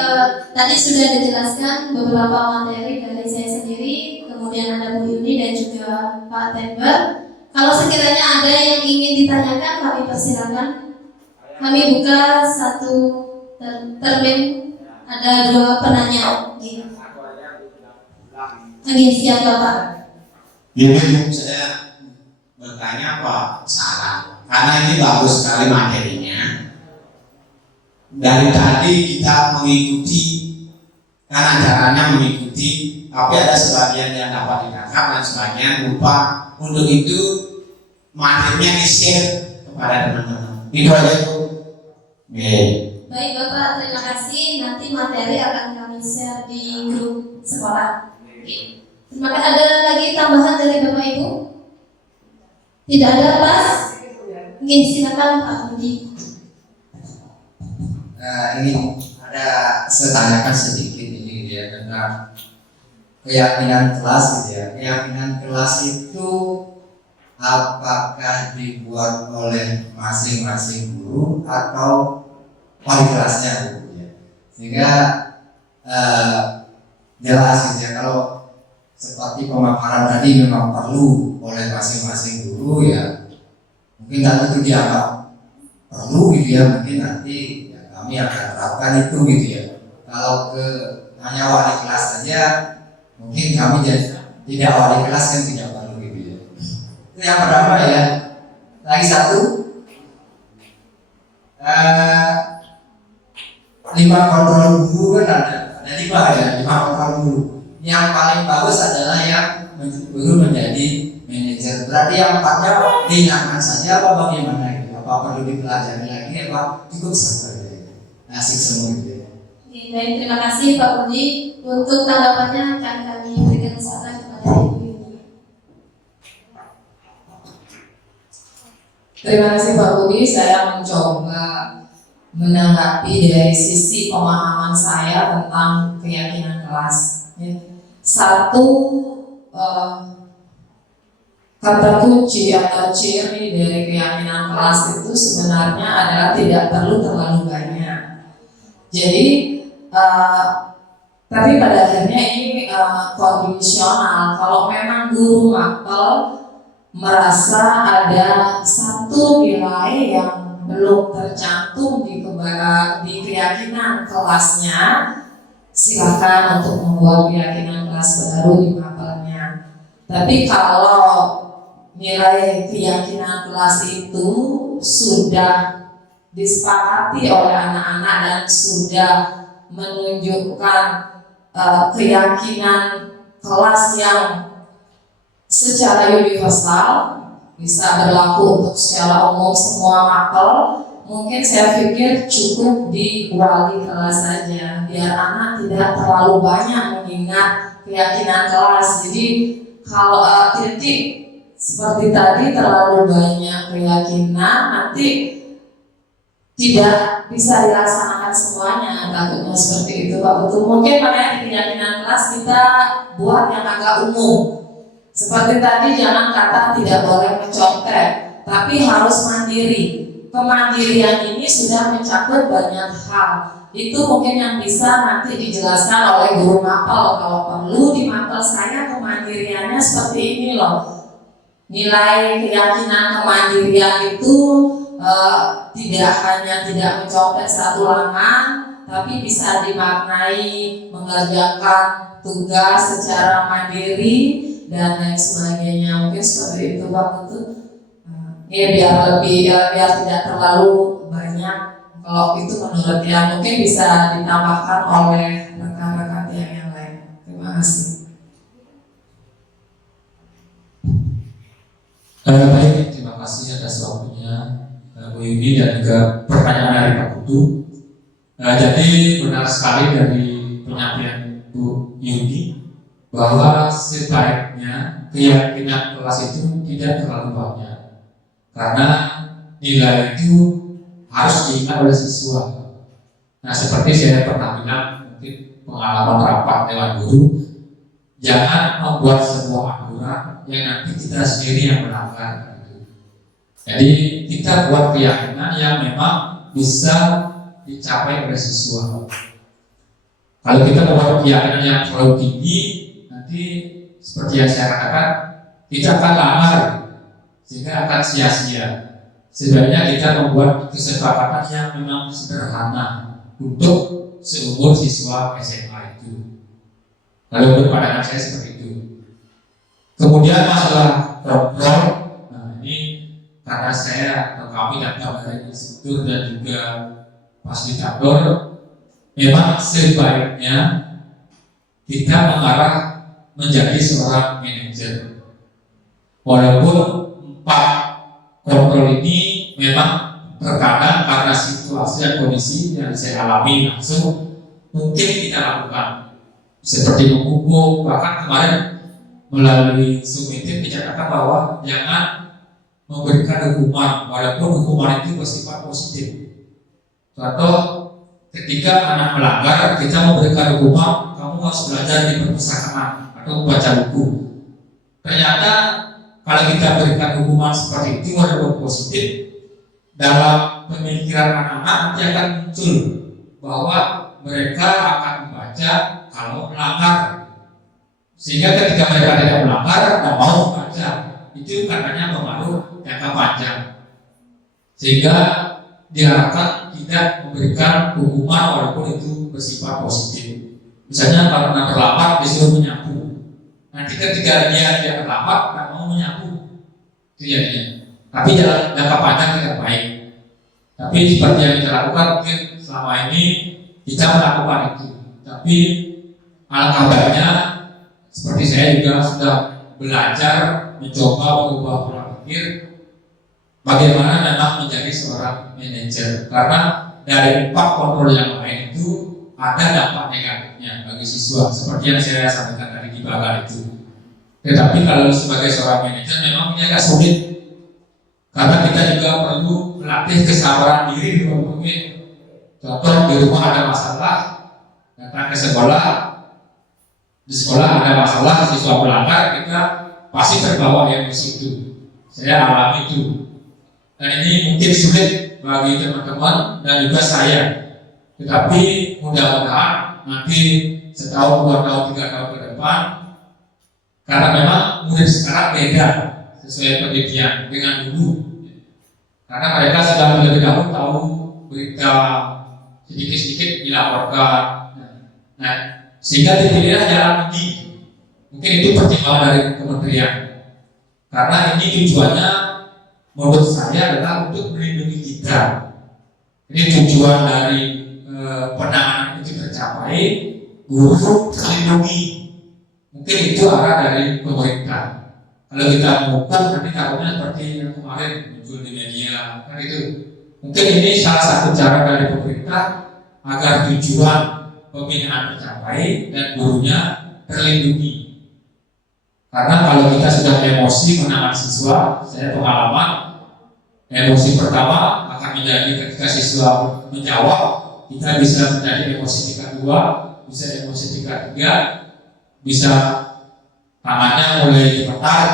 tadi sudah dijelaskan beberapa materi dari saya sendiri, kemudian ada Bu Yuni dan juga Pak Tember. Kalau sekiranya ada yang ingin ditanyakan, kami persilakan. Kami buka satu termin, ada 2 penanya. Oke, siap Bapak. Jadi saya bertanya apa salah? Karena ini bagus sekali materinya. Dari tadi kita mengikuti, karena caranya mengikuti, tapi ada sebagian yang dapat ditangkap dan sebagian lupa. Untuk itu materinya di-share kepada teman-teman. Itu aja Bu. Baik Bapak, terima kasih. Nanti materi akan kami share di grup sekolah. Terima kasih. Ada lagi tambahan dari Bapak Ibu? Tidak ada, Pas? Oke, silakan Pak Budi. Ini ada saya tanyakan sedikit ini ya tentang keyakinan kelas gitu ya. Keyakinan kelas itu apakah dibuat oleh masing-masing guru atau wali kelasnya gitu ya. Sehingga jelas gitu ya, kalau seperti pemaparan tadi memang perlu oleh masing-masing guru ya, mungkin kalau itu dianggap perlu gitu ya, mungkin nanti ya, kami akan terapkan itu gitu ya. Kalau ke hanya wali kelas saja, mungkin kami tidak wali kelas yang tidak perlu gitu ya. Itu yang pertama ya. Lagi satu, 5 kontrol guru kan ada 5 ya, 5 kontrol guru. Yang paling bagus adalah yang guru menjadi manajer. Berarti yang 4-nya ringan saja apa bagaimana gitu? Apa perlu dipelajari lagi? Apa cukup sabar ya? Asik semua gitu ya. Oke, baik, terima kasih Pak Budi. Untuk tanggapannya akan kami berikan kesempatan kepada Ibu Yuni. Terima kasih Pak Budi. Saya mencoba menanggapi dari sisi pemahaman saya tentang keyakinan kelas. Satu, kata kunci atau ciri dari keyakinan kelas itu sebenarnya adalah tidak perlu terlalu banyak. Jadi tapi pada akhirnya ini kondisional. Kalau memang guru mapel merasa ada satu nilai yang belum tercantum di keyakinan kelasnya, silakan untuk membuat keyakinan kelas baru di mapelnya. Tapi kalau nilai keyakinan kelas itu sudah disepakati oleh anak-anak dan sudah menunjukkan keyakinan kelas yang secara universal bisa berlaku untuk secara umum semua mapel, mungkin saya pikir cukup di wali kelas saja biar anak tidak terlalu banyak mengingat keyakinan kelas. Jadi kalau titik seperti tadi terlalu banyak keyakinan nanti tidak bisa dilaksanakan semuanya, takutnya seperti itu Pak. Betul, mungkin makanya di keyakinan kelas kita buat yang agak umum. Seperti tadi jangan kata tidak boleh mencontek, tapi harus mandiri. Kemandirian ini sudah mencakup banyak hal. Itu mungkin yang bisa nanti dijelaskan oleh guru mapel. Kalau perlu di mapel saya kemandiriannya seperti ini loh. Nilai keyakinan kemandirian itu tidak hanya tidak mencontek satu lengan, tapi bisa dimaknai mengerjakan tugas secara mandiri dan lain sebagainya. Mungkin seperti itu Pak. Betul. Ya biar lebih biar tidak terlalu banyak. Kalau itu menurut yang mungkin bisa ditambahkan oleh rekan-rekan yang lain. Terima kasih. Baik, terima kasih atas waktunya Bu Yuni dan juga pertanyaan dari Pak Putu. Jadi benar sekali dari penyampaian Bu Yuni bahwa sebaiknya keyakinan kelas itu tidak terlalu banyak karena nilai itu harus diingat oleh siswa. Nah seperti saya pernah bilang mungkin pengalaman rapat dengan guru, jangan membuat sebuah aturan yang nanti kita sendiri yang melanggar. Jadi kita buat keyakinan yang memang bisa dicapai oleh siswa. Kalau kita membuat keyakinan yang terlalu tinggi, nanti seperti yang saya katakan, kita akan lamar sehingga akan sia-sia. Sebenarnya kita membuat kesepakatan yang memang sederhana untuk seumur siswa SMA itu. Kalau berpandangan saya seperti itu. Kemudian masalah kontrol, nah ini karena saya atau kami datang dari instruktur dan juga fasilitator, memang sebaiknya kita mengarah menjadi seorang manajer. Walaupun 4 kontrol ini memang terkadang karena situasi dan kondisi yang saya alami langsung mungkin kita lakukan, seperti menghubung, bahkan kemarin melalui Zoom meeting dicatatkan bahwa jangan memberikan hukuman walaupun hukuman itu bersifat positif. Contoh, ketika anak melanggar kita memberikan hukuman, kamu harus belajar di perpustakaan atau membaca buku. Ternyata kalau kita berikan hukuman seperti itu walaupun positif, dalam pemikiran anak-anak nanti akan muncul bahwa mereka akan membaca kalau melanggar, sehingga ketika mereka tidak melanggar dan mau membaca, itu katanya pengaruh jangka panjang, sehingga diharapkan tidak memberikan hukuman walaupun itu bersifat positif. Misalnya karena terlambat disuruh menyapu, nanti ketika dia tidak terlambat tidak mau menyapu, itu jadinya. Tapi jangka panjang tidak baik. Tapi seperti yang kita lakukan mungkin selama ini kita melakukan itu. Tapi alangkah baiknya seperti saya juga sudah belajar mencoba mengubah pola pikir bagaimana memang menjadi seorang manajer. Karena dari 4 kontrol yang lain itu ada dampak negatifnya bagi siswa seperti yang saya sampaikan tadi di Bagal itu. Tetapi kalau sebagai seorang manajer memang ini agak sulit, karena kita juga perlu melatih kesabaran diri di rumah. Contoh, di rumah ada masalah, datang ke sekolah, di sekolah ada masalah, siswa melanggar, kita pasti terbawa emosi itu. Saya alami itu, dan ini mungkin sulit bagi teman-teman dan juga saya. Tetapi mudah-mudahan nanti setahun, 2 tahun, 3 tahun ke depan, karena memang murid sekarang beda sesuai pendidikan dengan dulu. Karena mereka sudah lebih dahulu tahu berita sedikit-sedikit dilaporkan. Nah, sehingga dipilihlah jalan ini. Mungkin itu pertimbangan dari kementerian. Karena ini tujuannya menurut saya adalah untuk melindungi kita. Ini tujuan dari penanganan itu tercapai, guru terlindungi. Mungkin itu arah dari pemerintah. Kalau kita menghukum nanti takutnya seperti yang kemarin muncul di media, kan itu. Mungkin ini salah satu cara dari pemerintah agar tujuan pembinaan tercapai dan gurunya terlindungi. Karena kalau kita sudah emosi menangani siswa, saya pengalaman, emosi pertama akan menjadi ketika siswa menjawab, kita bisa menjadi emosi tingkat 2, bisa emosi tingkat 3, bisa tangannya mulai dipetar,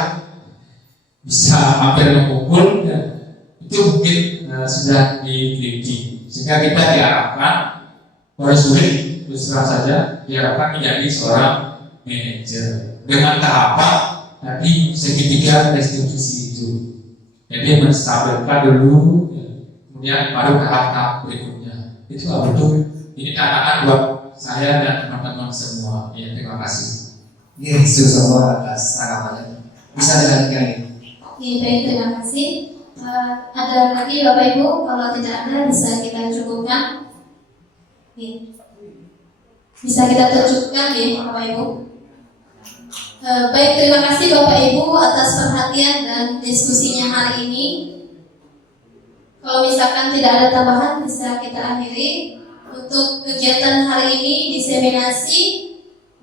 bisa hampir memukul, ya. Itu mungkin sudah diteliti, sehingga kita diharapkan oleh sulit terus terang saja diharapkan menjadi seorang manajer dengan tahapan tadi segitiga restitusi itu. Jadi menstabilkan dulu, ya. Kemudian baru tahap-tahap berikutnya. Itu betul. Ini tantangan buat saya dan teman-teman semua. Ya, terima kasih. Ini semua atas tanggapannya. Bisa dilanjutkan ini. Oke, baik, terima kasih. Ada lagi Bapak Ibu? Kalau tidak ada bisa kita cukupkan. Bisa kita cukupkan ya Bapak Ibu. Baik, terima kasih Bapak Ibu atas perhatian dan diskusinya hari ini. Kalau misalkan tidak ada tambahan bisa kita akhiri. Untuk kegiatan hari ini diseminasi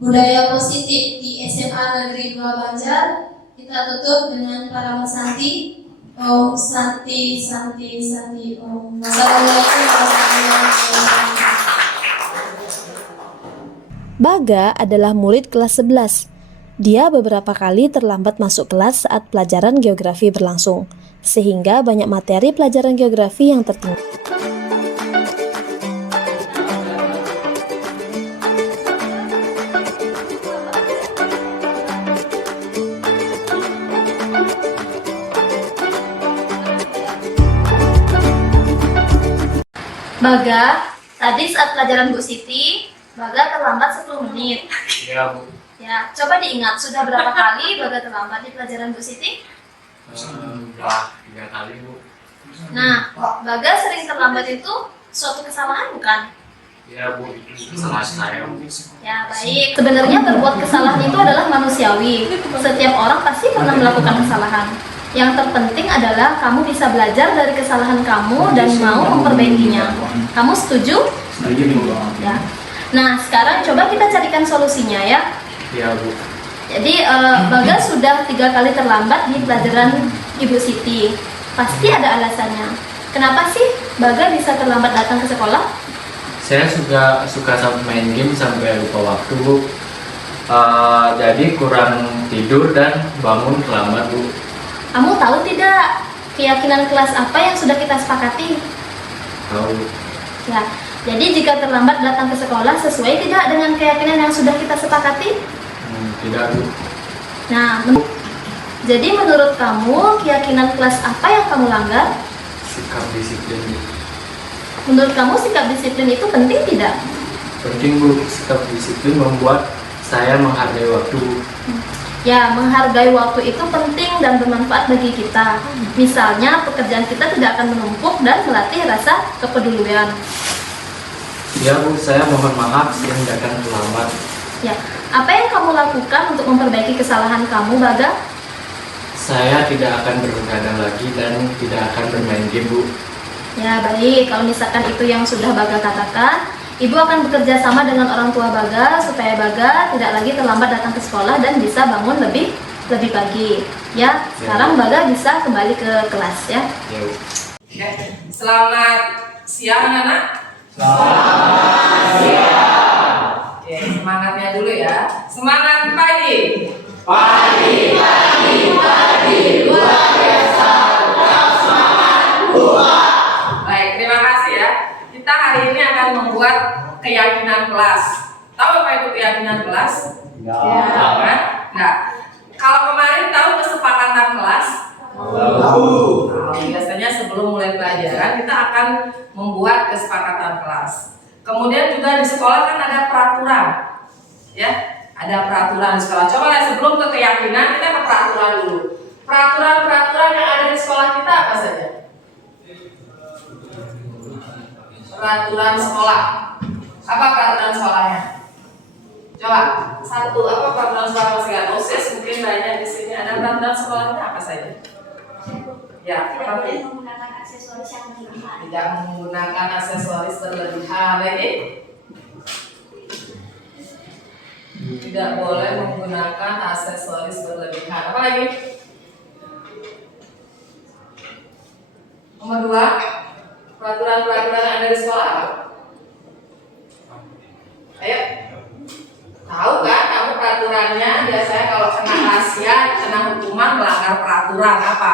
budaya positif di SMA Negeri 2 Banjar, kita tutup dengan para santi. Om Santi Santi Santi Om. Wassalamualaikum warahmatullahi wabarakatuh. Baga adalah murid kelas 11 Dia beberapa kali terlambat masuk kelas saat pelajaran geografi berlangsung, sehingga banyak materi pelajaran geografi yang tertinggal. Baga, tadi saat pelajaran Bu Siti, Baga terlambat 10 menit. Iya Bu. Ya, coba diingat, sudah berapa kali Baga terlambat di pelajaran Bu Siti? Udah 3 kali Bu. Nah, Baga sering terlambat itu suatu kesalahan bukan? Iya Bu, itu salah saya Bu. Ya, baik. Sebenarnya berbuat kesalahan itu adalah manusiawi. Setiap orang pasti pernah melakukan kesalahan. Yang terpenting adalah kamu bisa belajar dari kesalahan kamu dan mau memperbaikinya. Kamu setuju? Setuju Bu. Ya. Nah, sekarang coba kita carikan solusinya ya. Iya Bu. Jadi Baga sudah 3 kali terlambat di pelajaran Ibu Siti. Pasti ada alasannya. Kenapa sih Baga bisa terlambat datang ke sekolah? Saya suka sampai main game sampai lupa waktu Bu. Jadi kurang tidur dan bangun terlambat Bu. Kamu tahu tidak keyakinan kelas apa yang sudah kita sepakati? Tahu. Ya, jadi jika terlambat datang ke sekolah sesuai tidak dengan keyakinan yang sudah kita sepakati? Tidak Bu. Nah, jadi menurut kamu keyakinan kelas apa yang kamu langgar? Sikap disiplin Bu. Menurut kamu sikap disiplin itu penting tidak? Penting Bu, sikap disiplin membuat saya menghargai waktu Bu. Ya, menghargai waktu itu penting dan bermanfaat bagi kita. Misalnya, pekerjaan kita tidak akan menumpuk dan melatih rasa kepedulian. Ya Bu, saya mohon maaf sering datang terlambat. Ya, apa yang kamu lakukan untuk memperbaiki kesalahan kamu, Baga? Saya tidak akan berbegadang lagi dan tidak akan bermain game Bu. Ya, baik. Kalau misalkan itu yang sudah Baga katakan, Ibu akan bekerja sama dengan orang tua Baga supaya Baga tidak lagi terlambat datang ke sekolah dan bisa bangun lebih pagi. Ya, sekarang Baga bisa kembali ke kelas ya. Ya Bu. Oke. Selamat siang anak-anak. Selamat siang. Oke, semangatnya dulu ya. Semangat pagi. Pagi. Luar biasa. Semangat. Baik, terima kasih ya. Kita hari ini akan membuat keyakinan kelas. Tahu apa itu keyakinan kelas? Ya. Kan? Nah, kalau kemarin tahu kesepakatan kelas? Tahu. Biasanya sebelum mulai pelajaran kita akan membuat kesepakatan kelas. Kemudian juga di sekolah kan ada peraturan, ya, ada peraturan di sekolah. Coba lah sebelum ke keyakinan kita ke peraturan dulu. Peraturan yang ada di sekolah kita apa saja? Peraturan sekolah. Apa peraturan sekolahnya? Coba satu, apa peraturan sekolah masih nggak OSIS? Mungkin banyak di sini ada peraturan sekolahnya apa saja? Ya, tidak menggunakan aksesoris yang berlebihan. Tidak menggunakan aksesoris berlebihan lagi. Tidak boleh menggunakan aksesoris berlebihan. Apa lagi? Nomor 2. Peraturan-peraturan yang ada di sekolah apa? Ayo. Tahu kan kamu peraturannya biasanya kalau kena rahasia, kena hukuman melanggar peraturan apa?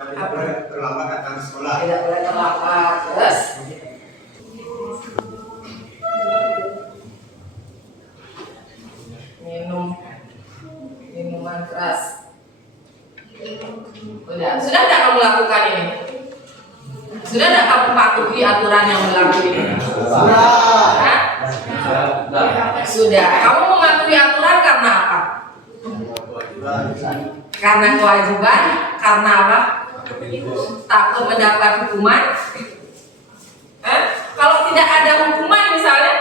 Tidak boleh terlambat datang ke sekolah. Tidak boleh terlambat. Terus? Minum minuman keras. Sudah tidak kamu lakukan ini? Sudah tidak kamu patuhi aturan yang berlaku ini? Sudah. Kamu mematuhi aturan karena apa? Karena kewajiban. Karena apa? Takut mendapat hukuman. Kalau tidak ada hukuman misalnya,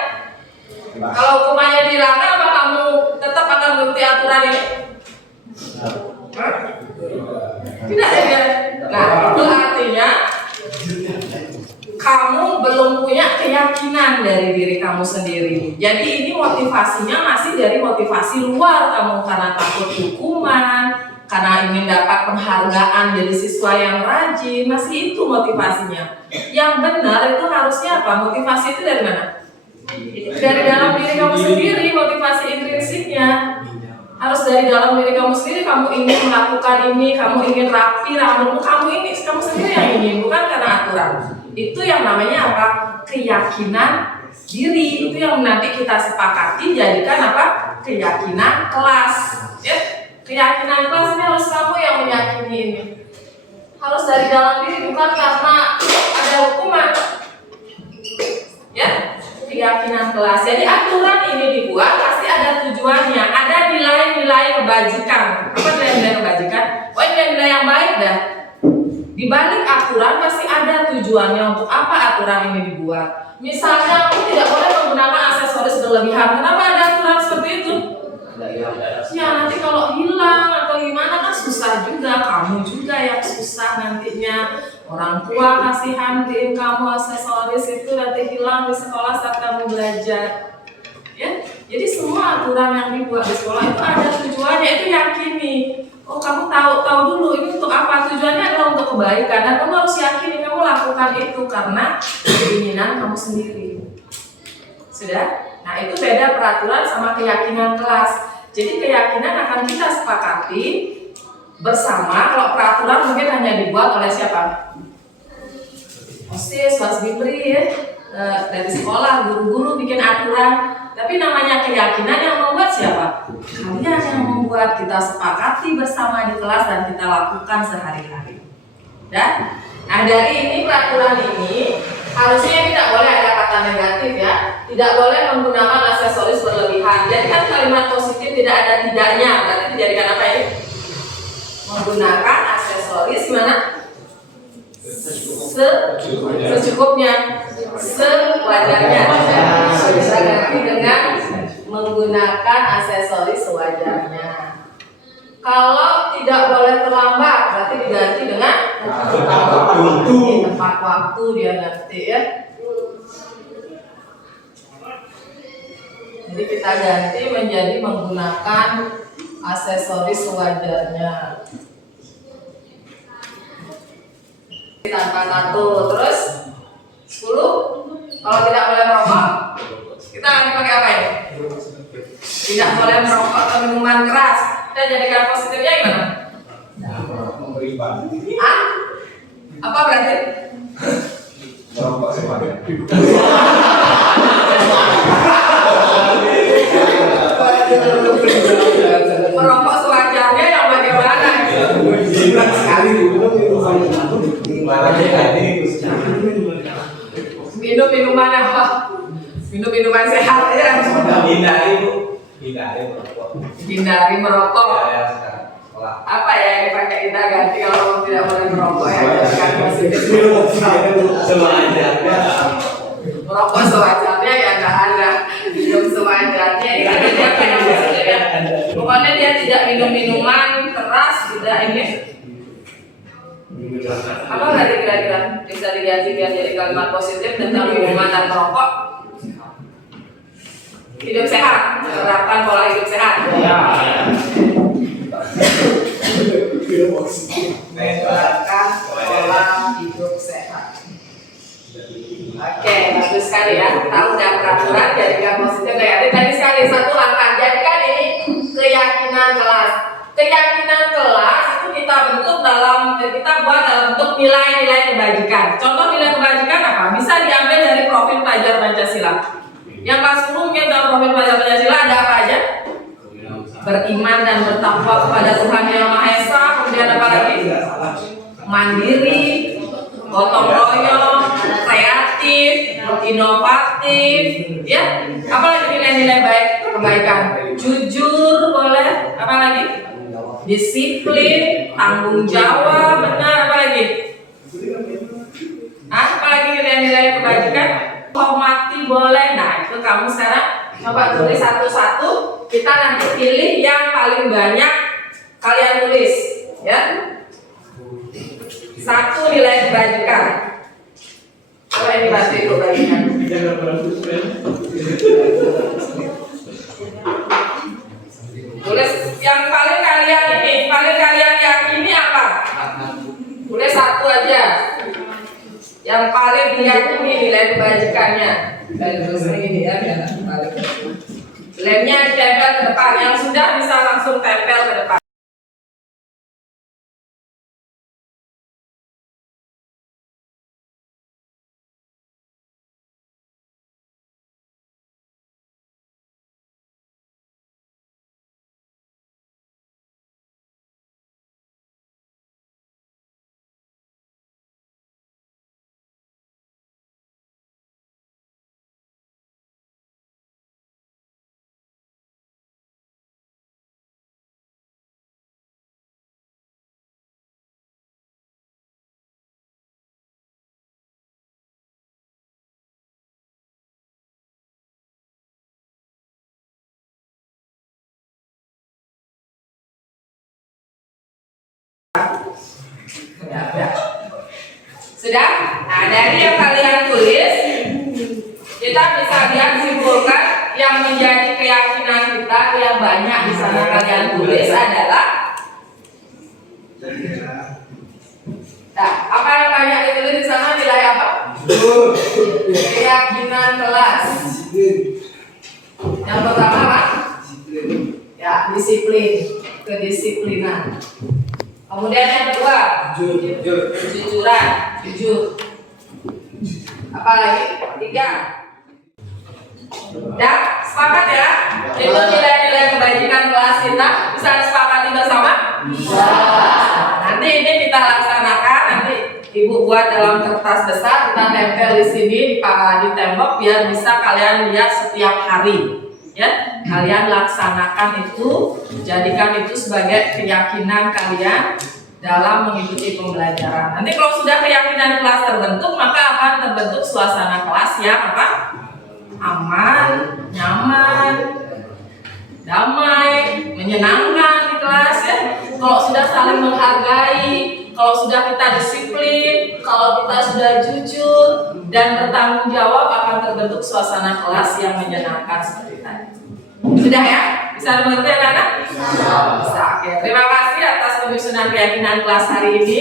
kalau hukumannya dilanggar, apa kamu tetap akan mengikuti aturan ini? Tidak ya. Nah, itu artinya kamu belum punya keyakinan dari diri kamu sendiri. Jadi ini motivasinya masih dari motivasi luar kamu, karena takut hukuman, karena ingin dapat penghargaan dari siswa yang rajin. Masih itu motivasinya. Yang benar itu harusnya apa? Motivasi itu dari mana? Dari dalam diri kamu sendiri, motivasi intrinsiknya. Harus dari dalam diri kamu sendiri, kamu ingin melakukan ini, kamu ingin rapi rambutmu, kamu sendiri yang ingin, bukan karena aturan. Itu yang namanya apa? Keyakinan diri. Itu yang nanti kita sepakati jadikan apa? Keyakinan kelas. Ya, keyakinan kelas ini harus kamu yang meyakini ini. Harus dari dalam diri, bukan karena ada hukuman. Ya, keyakinan kelas. Jadi aturan ini dibuat pasti ada tujuannya, ada nilai-nilai kebajikan. Apa nilai-nilai kebajikan? Oh, nilai-nilai yang baik dah. Di balik aturan pasti ada tujuannya untuk apa aturan ini dibuat. Misalnya kamu tidak boleh menggunakan aksesoris berlebihan. Kenapa ada aturan seperti itu? Ya nanti kalau hilang atau gimana kan susah juga, kamu juga yang susah nantinya. Orang tua kasihan kamu aksesoris itu nanti hilang di sekolah saat kamu belajar. Ya, jadi semua aturan yang dibuat di sekolah itu ada tujuannya, itu yakini. Oh, kamu tahu dulu ini untuk apa, tujuannya adalah untuk kebaikan, dan kamu harus yakini kamu lakukan itu karena keinginan kamu sendiri. Sudah? Nah, itu beda peraturan sama keyakinan kelas. Jadi keyakinan akan kita sepakati bersama. Kalau peraturan mungkin hanya dibuat oleh siapa? OSIS, Mas Bibri ya, dari sekolah, guru-guru bikin aturan. Tapi namanya keyakinan yang membuat siapa? Kalian yang membuat, kita sepakati bersama di kelas dan kita lakukan sehari-hari. Dan nah dari ini peraturan ini harusnya tidak boleh ada kata negatif ya, tidak boleh menggunakan aksesoris berlebihan. Jadi kan kalimat positif tidak ada tidaknya, berarti dijadikan apa ini? Menggunakan aksesoris mana? Secukupnya, sewajarnya. Bisa ganti dengan menggunakan aksesoris sewajarnya. Kalau tidak boleh terlambat, berarti diganti dengan tepat waktu dia ganti ya. Jadi kita ganti menjadi menggunakan aksesoris sewajarnya. Tanpa tato. Terus 10. Kalau tidak boleh merokok, kita nanti pakai apa ini? Tidak boleh merokok atau minuman keras. Kita jadikan positifnya gimana? Ah? Apa berarti? Merokok semuanya. Merokok sewajarnya yang bagaimana? Sekali minum minuman apa? Minum minuman sehat ya. Hindari merokok. Apa ya yang dipakai kita ganti kalau tidak boleh merokok ya? Merokok sewajarnya ya nggak ada. Minum sewajarnya ini kan dia kayak maksudnya ya. Pokoknya dia tidak minum minuman keras, tidak ini. Apa berarti kira-kira bisa diganti biar jadi kalimat positif tentang minuman dan merokok? Hidup sehat, menerapkan pola hidup sehat. Menerapkan pola hidup sehat. Oke, bagus sekali ya. Kita udah peraturan jadikan positif negatif. Tadi sekali satu langkah. Jadikan ini keyakinan kelas. Keyakinan kelas itu kita bentuk kita buat dalam bentuk nilai-nilai kebajikan. Contoh nilai kebajikan apa? Bisa diambil dari profil pelajar Pancasila. Yang kelas 10 mungkin dalam profil pelajar Pancasila ada apa aja? Beriman dan bertakwa kepada Tuhan Yang Maha Esa. Kemudian apa lagi? Mandiri, gotong royong, kreatif, inovatif, ya. Apa lagi nilai-nilai baik kebaikan? Jujur boleh. Apa lagi? Disiplin, tanggung jawab, benar. Apa lagi? Apa lagi nilai-nilai kebajikan? Hormati boleh. Nah itu kamu sekarang coba tulis satu-satu. Kita nanti pilih yang paling banyak kalian tulis, ya. Satu nilai kebajikan. Coba ini bantu ibu bagikan. Tulis yang paling kalian yakini apa? Tulis satu aja. Yang paling diyakini nilai kebajikannya. Dan terus ini ya, biar balik. Lemnya ditempel ke depan. Yang sudah bisa langsung Ya. Sudah? Nah, dari yang kalian tulis, kita bisa lihat simpulkan yang menjadi keyakinan kita yang banyak di sana kalian tulis adalah apa yang banyak ditulis di sana nilai apa? Keyakinan kelas. Yang pertama apa? Ya, disiplin, kedisiplinan. Kemudian yang kedua, kejujuran, jujur. Apa lagi? 3. Ya, sepakat ya? Itu nilai-nilai kebajikan kelas kita. Bisa disepakati bersama? Bisa. Nanti ini kita laksanakan. Nanti ibu buat dalam kertas besar, kita tempel di sini di tembok biar bisa kalian lihat setiap hari. Ya, kalian laksanakan itu, jadikan itu sebagai keyakinan kalian dalam mengikuti pembelajaran. Nanti kalau sudah keyakinan kelas terbentuk, maka akan terbentuk suasana kelas yang apa? Aman, nyaman, damai, menyenangkan di kelas ya. Kalau sudah saling menghargai, kalau sudah kita disiplin, kalau kita sudah jujur dan bertanggung jawab, akan terbentuk suasana kelas yang menyenangkan seperti tadi. Sudah ya? Bisa dimengerti anak-anak? Bisa. Oke. Terima kasih atas penyusunan keyakinan kelas hari ini.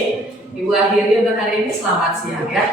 Ibu akhiri untuk hari ini. Selamat siang ya.